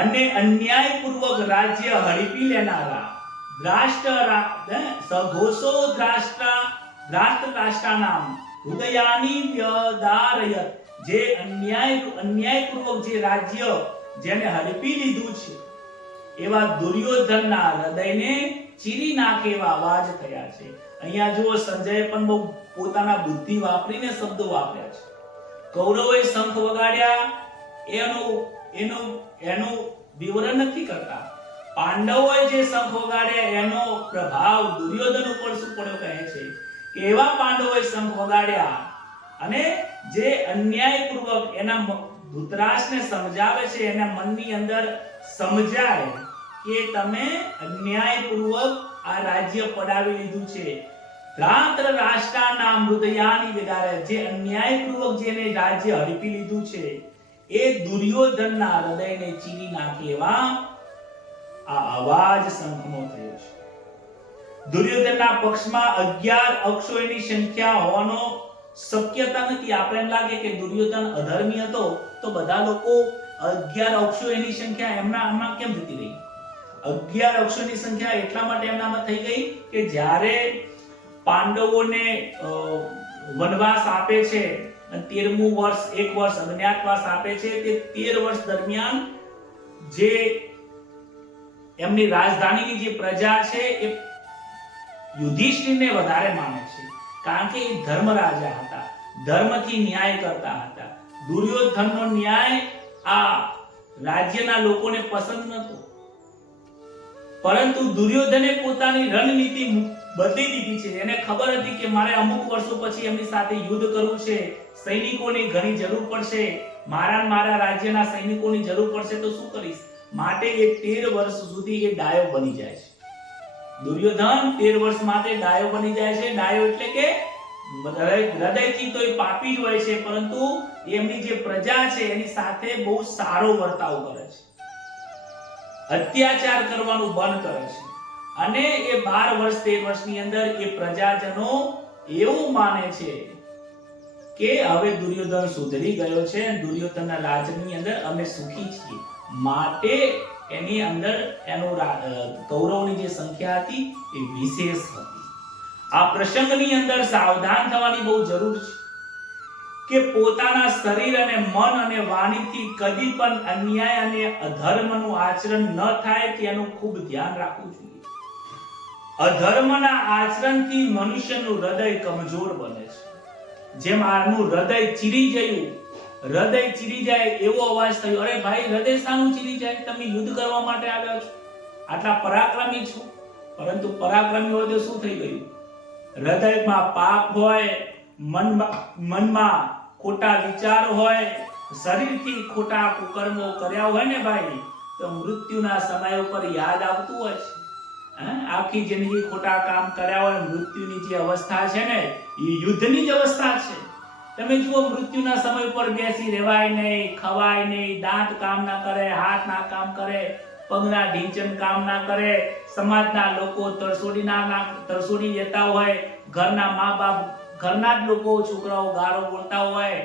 અને અન્યાયપૂર્વક રાજ્ય હડપી લેનારા સઘોષો ધૃતરાષ્ટ્રાનામ હૃદયાનિ વ્યદારયત. જે અન્યાયપૂર્વક જે રાજ્ય જેને હડપી લીધું છે એવા દુર્યોધનના હૃદયને ચીરી નાખે એવા અવાજ થયા છે. અહીંયા જુઓ, સંજયે પણ બહુ પોતાના બુદ્ધિ વાપરીને શબ્દો વાપર્યા છે. કૌરવોએ શંખ વગાડ્યા એનું વિવરણ નથી કરતા. પાંડવોએ જે શંખ વગાડ્યા એનો પ્રભાવ દુર્યોધન ઉપર શું પડ્યો કહે છે કે એવા પાંડવોએ શંખ વગાડ્યા અને જે અન્યાયપૂર્વક એના ધૃતરાષ્ટ્રને સમજાવે છે, એના મનની અંદર સમજાય કે તમે અન્યાયપૂર્વક આ રાજ્ય પડાવી લીધું છે. ધૃતરાષ્ટ્રના હૃદયાની વિદારે, જે અન્યાયપૂર્વક જેને રાજ્ય હડપી લીધું છે એ દુર્યોધનના હૃદયને ચીરી નાખે એવા આ અવાજ શંખનો થયો છે. દુર્યોધનના પક્ષમાં 11 અક્ષોહિણી સંખ્યા હોવાનો શક્યતા નથી. આપણે એમ લાગે કે દુર્યોધન અધર્મી હતો તો બધા લોકો 11 અક્ષોહિણી સંખ્યા એમનામાં કેમ જતી રહી? 11 અક્ષોની સંખ્યા એટલા માટે એમનામાં થઈ ગઈ કે જ્યારે પાંડવોને વનવાસ આપે છે, 13મું વર્ષ, 1 વર્ષ અજ્ઞાતવાસ આપે છે, તે 13 વર્ષ દરમિયાન જે એમની રાજધાનીની જે પ્રજા છે એ યુધિષ્ઠિરને વધારે માને છે, કારણ કે એ ધર્મ રાજા હતા, ધર્મથી ન્યાય કરતા હતા. દુર્યોધનનો ન્યાય આ રાજ્યના લોકોને પસંદ નહોતો, પરંતુ દુર્યોધને પોતાની રણનીતિ બદલી દીધી છે. એને ખબર હતી કે મારે અમુક વર્ષો પછી એમની સાથે યુદ્ધ કરવું છે, સૈનિકોની ઘણી જરૂર પડશે, મારા રાજ્યના સૈનિકોની જરૂર પડશે, તો શું કરીશ? માટે એ 13 વર્ષ સુધી એ ડાયો બની જાય છે. દુર્યોધન 13 વર્ષ માટે ડાયો બની જાય છે. ડાયો એટલે કે હૃદયથી તો એ પાપી જ હોય છે, પરંતુ એમની જે પ્રજા છે એની સાથે બહુ સારો વર્તાવ કરે છે, અત્યાચાર કરવાનું બંધ કરે છે અને એ 12 વર્ષ 13 વર્ષની અંદર એ પ્રજાજનો એવું માને છે કે હવે દુર્યોધન સુધરી ગયો છે અને દુર્યોધનના રાજની અંદર અમે સુખી છીએ. માટે એની અંદર કૌરવોની જે સંખ્યા હતી એ વિશેષ હતી. આ પ્રસંગની અંદર સાવધાન થવાની બહુ જરૂર છે કે પોતાના શરીર અને મન અને વાણીથી કદી પણ અન્યાય અને અધર્મનું આચરણ ન થાય તેનું ખૂબ ધ્યાન રાખવું જોઈએ. અધર્મના આચરણથી મનુષ્યનું હૃદય કમજોર બને છે. જેમ આનું હૃદય ચીરી ગયું, હૃદય ચીરી જાય એવો અવાજ થયો. અરે ભાઈ, હૃદય શાનું ચીરી જાય? તમે યુદ્ધ કરવા માટે આવ્યા છો, આટલા પરાક્રમી છો, પરંતુ પરાક્રમી હોય તો શું થઈ ગયું? હૃદયમાં પાપ હોય, મનમાં ખોટા વિચાર હોય, શરીરથી ખોટા કુકર્મો કર્યા હોય ને ભાઈ, તો મૃત્યુના સમય ઉપર યાદ આવતું હોય છે આખી જિંદગી ખોટા કામ કર્યા હોય, મૃત્યુની જે અવસ્થા છે ને એ યુદ્ધની જ અવસ્થા છે. તમે જુઓ, મૃત્યુના સમય પર બેસી રહેવાય નહીં, ખવાય નહીં, દાંત કામ ના કરે, હાથ ના કામ કરે, પગના ઢીંચન કામ ના કરે, સમાજના લોકો તરસોડી દેતા હોય, ઘરના મા બાપ, ઘરના જ લોકો છોકરાઓ ગાળો બોલતા હોય,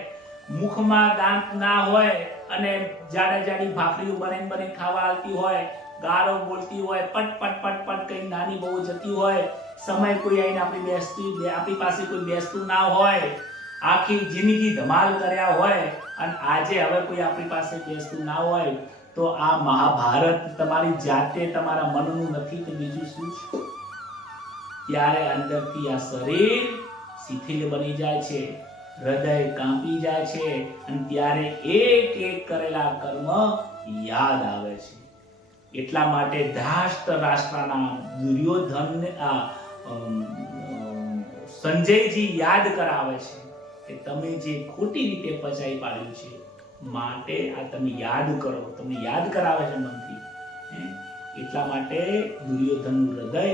મુખમાં દાંત ના હોય અને જાડી ભાખરીઓ બને ખાવા આવતી હોય, ગાળો બોલતી હોય, પટ કઈ નાની બહુ જતી હોય, સમય કોઈ આઈને આપણી પાસે કોઈ બેસતું ના હોય, આખી જિંદગી ધમાલ કર્યા હોય અને આજે હવે કોઈ આપણી પાસે બેસતું ના હોય, તો આ મહાભારત તમારી જાતે તમારા મનનું નથી તો બીજું શું છે? ત્યારે અંદરથી આ શરીર શિથિલ બની જાય છે, હૃદય કાંપી જાય છે અને ત્યારે એક કરેલા કર્મ યાદ આવે છે. એટલા માટે ધૃતરાષ્ટ્ર રાષ્ટ્રના દુર્યોધનને સંજયજી યાદ કરાવે છે કે તમે જે ખોટી રીતે પચાઈ પાડ્યું છે, માટે આ તમે યાદ કરો, તમને યાદ કરાવે છે મનથી. એટલા માટે દુર્યોધનનું હૃદય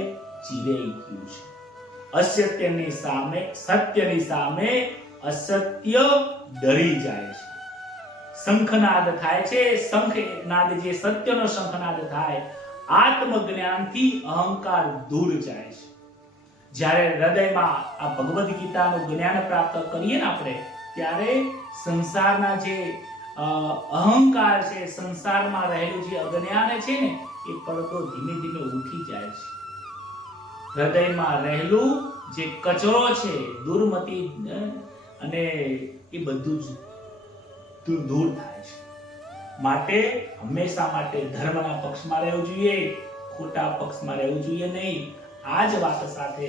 ચીરાઈ ગયું છે. સત્યની સામે અસત્ય ડરી જાય છે. શંખનાદ થાય છે. શંખનાદ જે સત્યનો શંખનાદ થાય, આત્મજ્ઞાનથી અહંકાર દૂર જાય છે. જ્યારે હૃદયમાં આ ભગવદ ગીતાનું જ્ઞાન પ્રાપ્ત કરીએ ને આપણે, ત્યારે સંસારના જે અહંકાર છે, સંસારમાં રહેલું જે અજ્ઞાન છે ને, એ પડતો ધીમે ધીમે ઉઠી જાય છે. હૃદયમાં રહેલું જે કચરો છે, દુર્મતિ અને એ બધું જ દૂર થાય છે. માટે હંમેશા માટે ધર્મના પક્ષમાં રહેવું જોઈએ, ખોટા પક્ષમાં રહેવું જોઈએ નહીં. આ જ વાત સાથે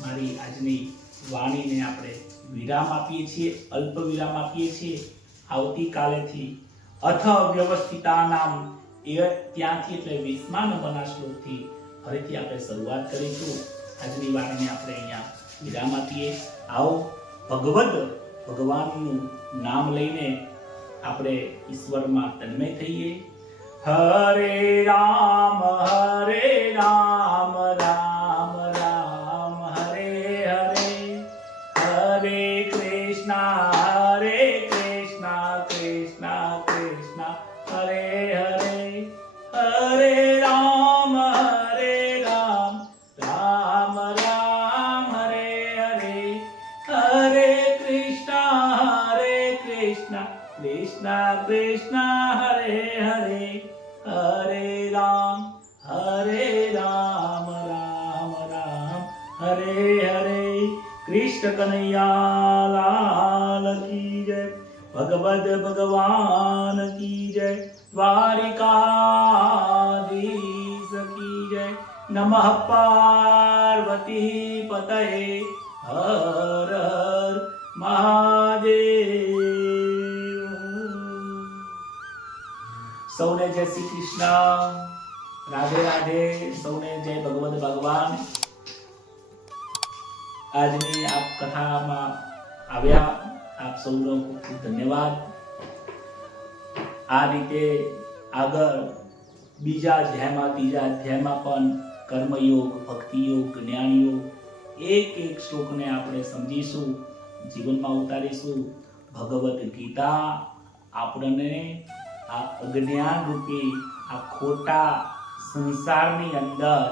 મારી આજની વાણીને આપણે વિરામ આપીએ છીએ, અલ્પ વિરામ આપીએ છીએ. આવતીકાલેથી અથ વ્યવસ્થિતાનામ ત્યાંથી એટલે 20મા નંબરના શ્લોકથી ફરીથી આપણે શરૂઆત કરીશું. આજની વાણીને આપણે અહીંયા વિરામ આપીએ. આવો ભગવાનનું નામ લઈને આપણે ઈશ્વરમાં તન્મય થઈએ. હરે રામ રામ રામ હરે હરે, હરે કૃષ્ણ કૃષ્ણ કૃષ્ણ હરે હરે, હરે રામ રામ રામ હરે હરે, હરે કૃષ્ણ કૃષ્ણ કૃષ્ણ હરે હરે, હરે રામ રામ રામ હરે હરે. કૃષ્ણ કનૈયા લાલ કી જય, ભગવદ ભગવાન કી જય, દ્વારિકાધીશ કી જય. નમઃ પાર્વતી પતયે, હર હર મહાદેવ. સૌને જય શ્રી કૃષ્ણ, રાધે રાધે. સૌને જય ભગવદ ભગવાન. આજની આપ કથામાં આવ્યા, આપ સૌનો ખૂબ ખૂબ ધન્યવાદ. આ રીતે આગળ બીજા અધ્યાયમાં, ત્રીજા અધ્યાયમાં પણ કર્મયોગ, ભક્તિયોગ, જ્ઞાનયોગ એક શ્લોકને આપણે સમજીશું, જીવનમાં ઉતારીશું. ભગવદ ગીતા આપણને આ અજ્ઞાન રૂપી આ ખોટા સંસારની અંદર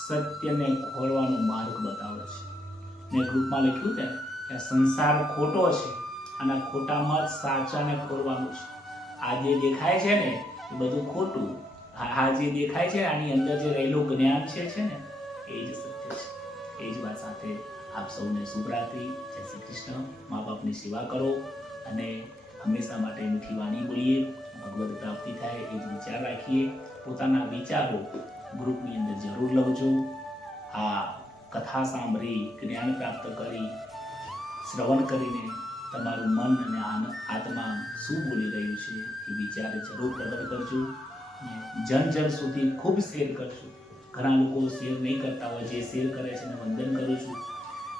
સત્યને ખોલવાનો માર્ગ બતાવે છે. મેં ગ્રુપમાં લખ્યું છે કે સંસાર ખોટો છે અને ખોટામાં જ સાચાને ખોલવાનું છે. આ જે દેખાય છે ને એ બધું ખોટું, આ જે દેખાય છે આની અંદર જે રહેલું જ્ઞાન છે ને એ જ સત્ય છે. એ જ વાત સાથે આપ સૌને શુભરાત્રી. જય શ્રી કૃષ્ણ. મા બાપની સેવા કરો અને હંમેશા માટે મીઠી વાણી બોલીએ, ભગવદ પ્રાપ્તિ થાય એ જ વિચાર રાખીએ. પોતાના વિચારો ગ્રુપની અંદર જરૂર લખજો. આ કથા સાંભળી, જ્ઞાન પ્રાપ્ત કરી, શ્રવણ કરીને તમારું મન અને આત્મા શું બોલી રહ્યું છે એ વિચારે જરૂર પ્રગટ કરજો. જન સુધી ખૂબ શેર કરજો. ઘણા લોકો શેર નહીં કરતા હોય, જે શેર કરે છે એને વંદન કરું છું.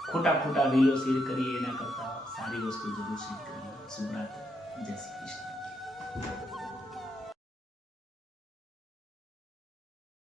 ખોટા રીલો શેર કરીએ એના કરતાં સારી વસ્તુ જરૂર શેર કરીએ. શુભરાત્રી. જય શ્રી કૃષ્ણ.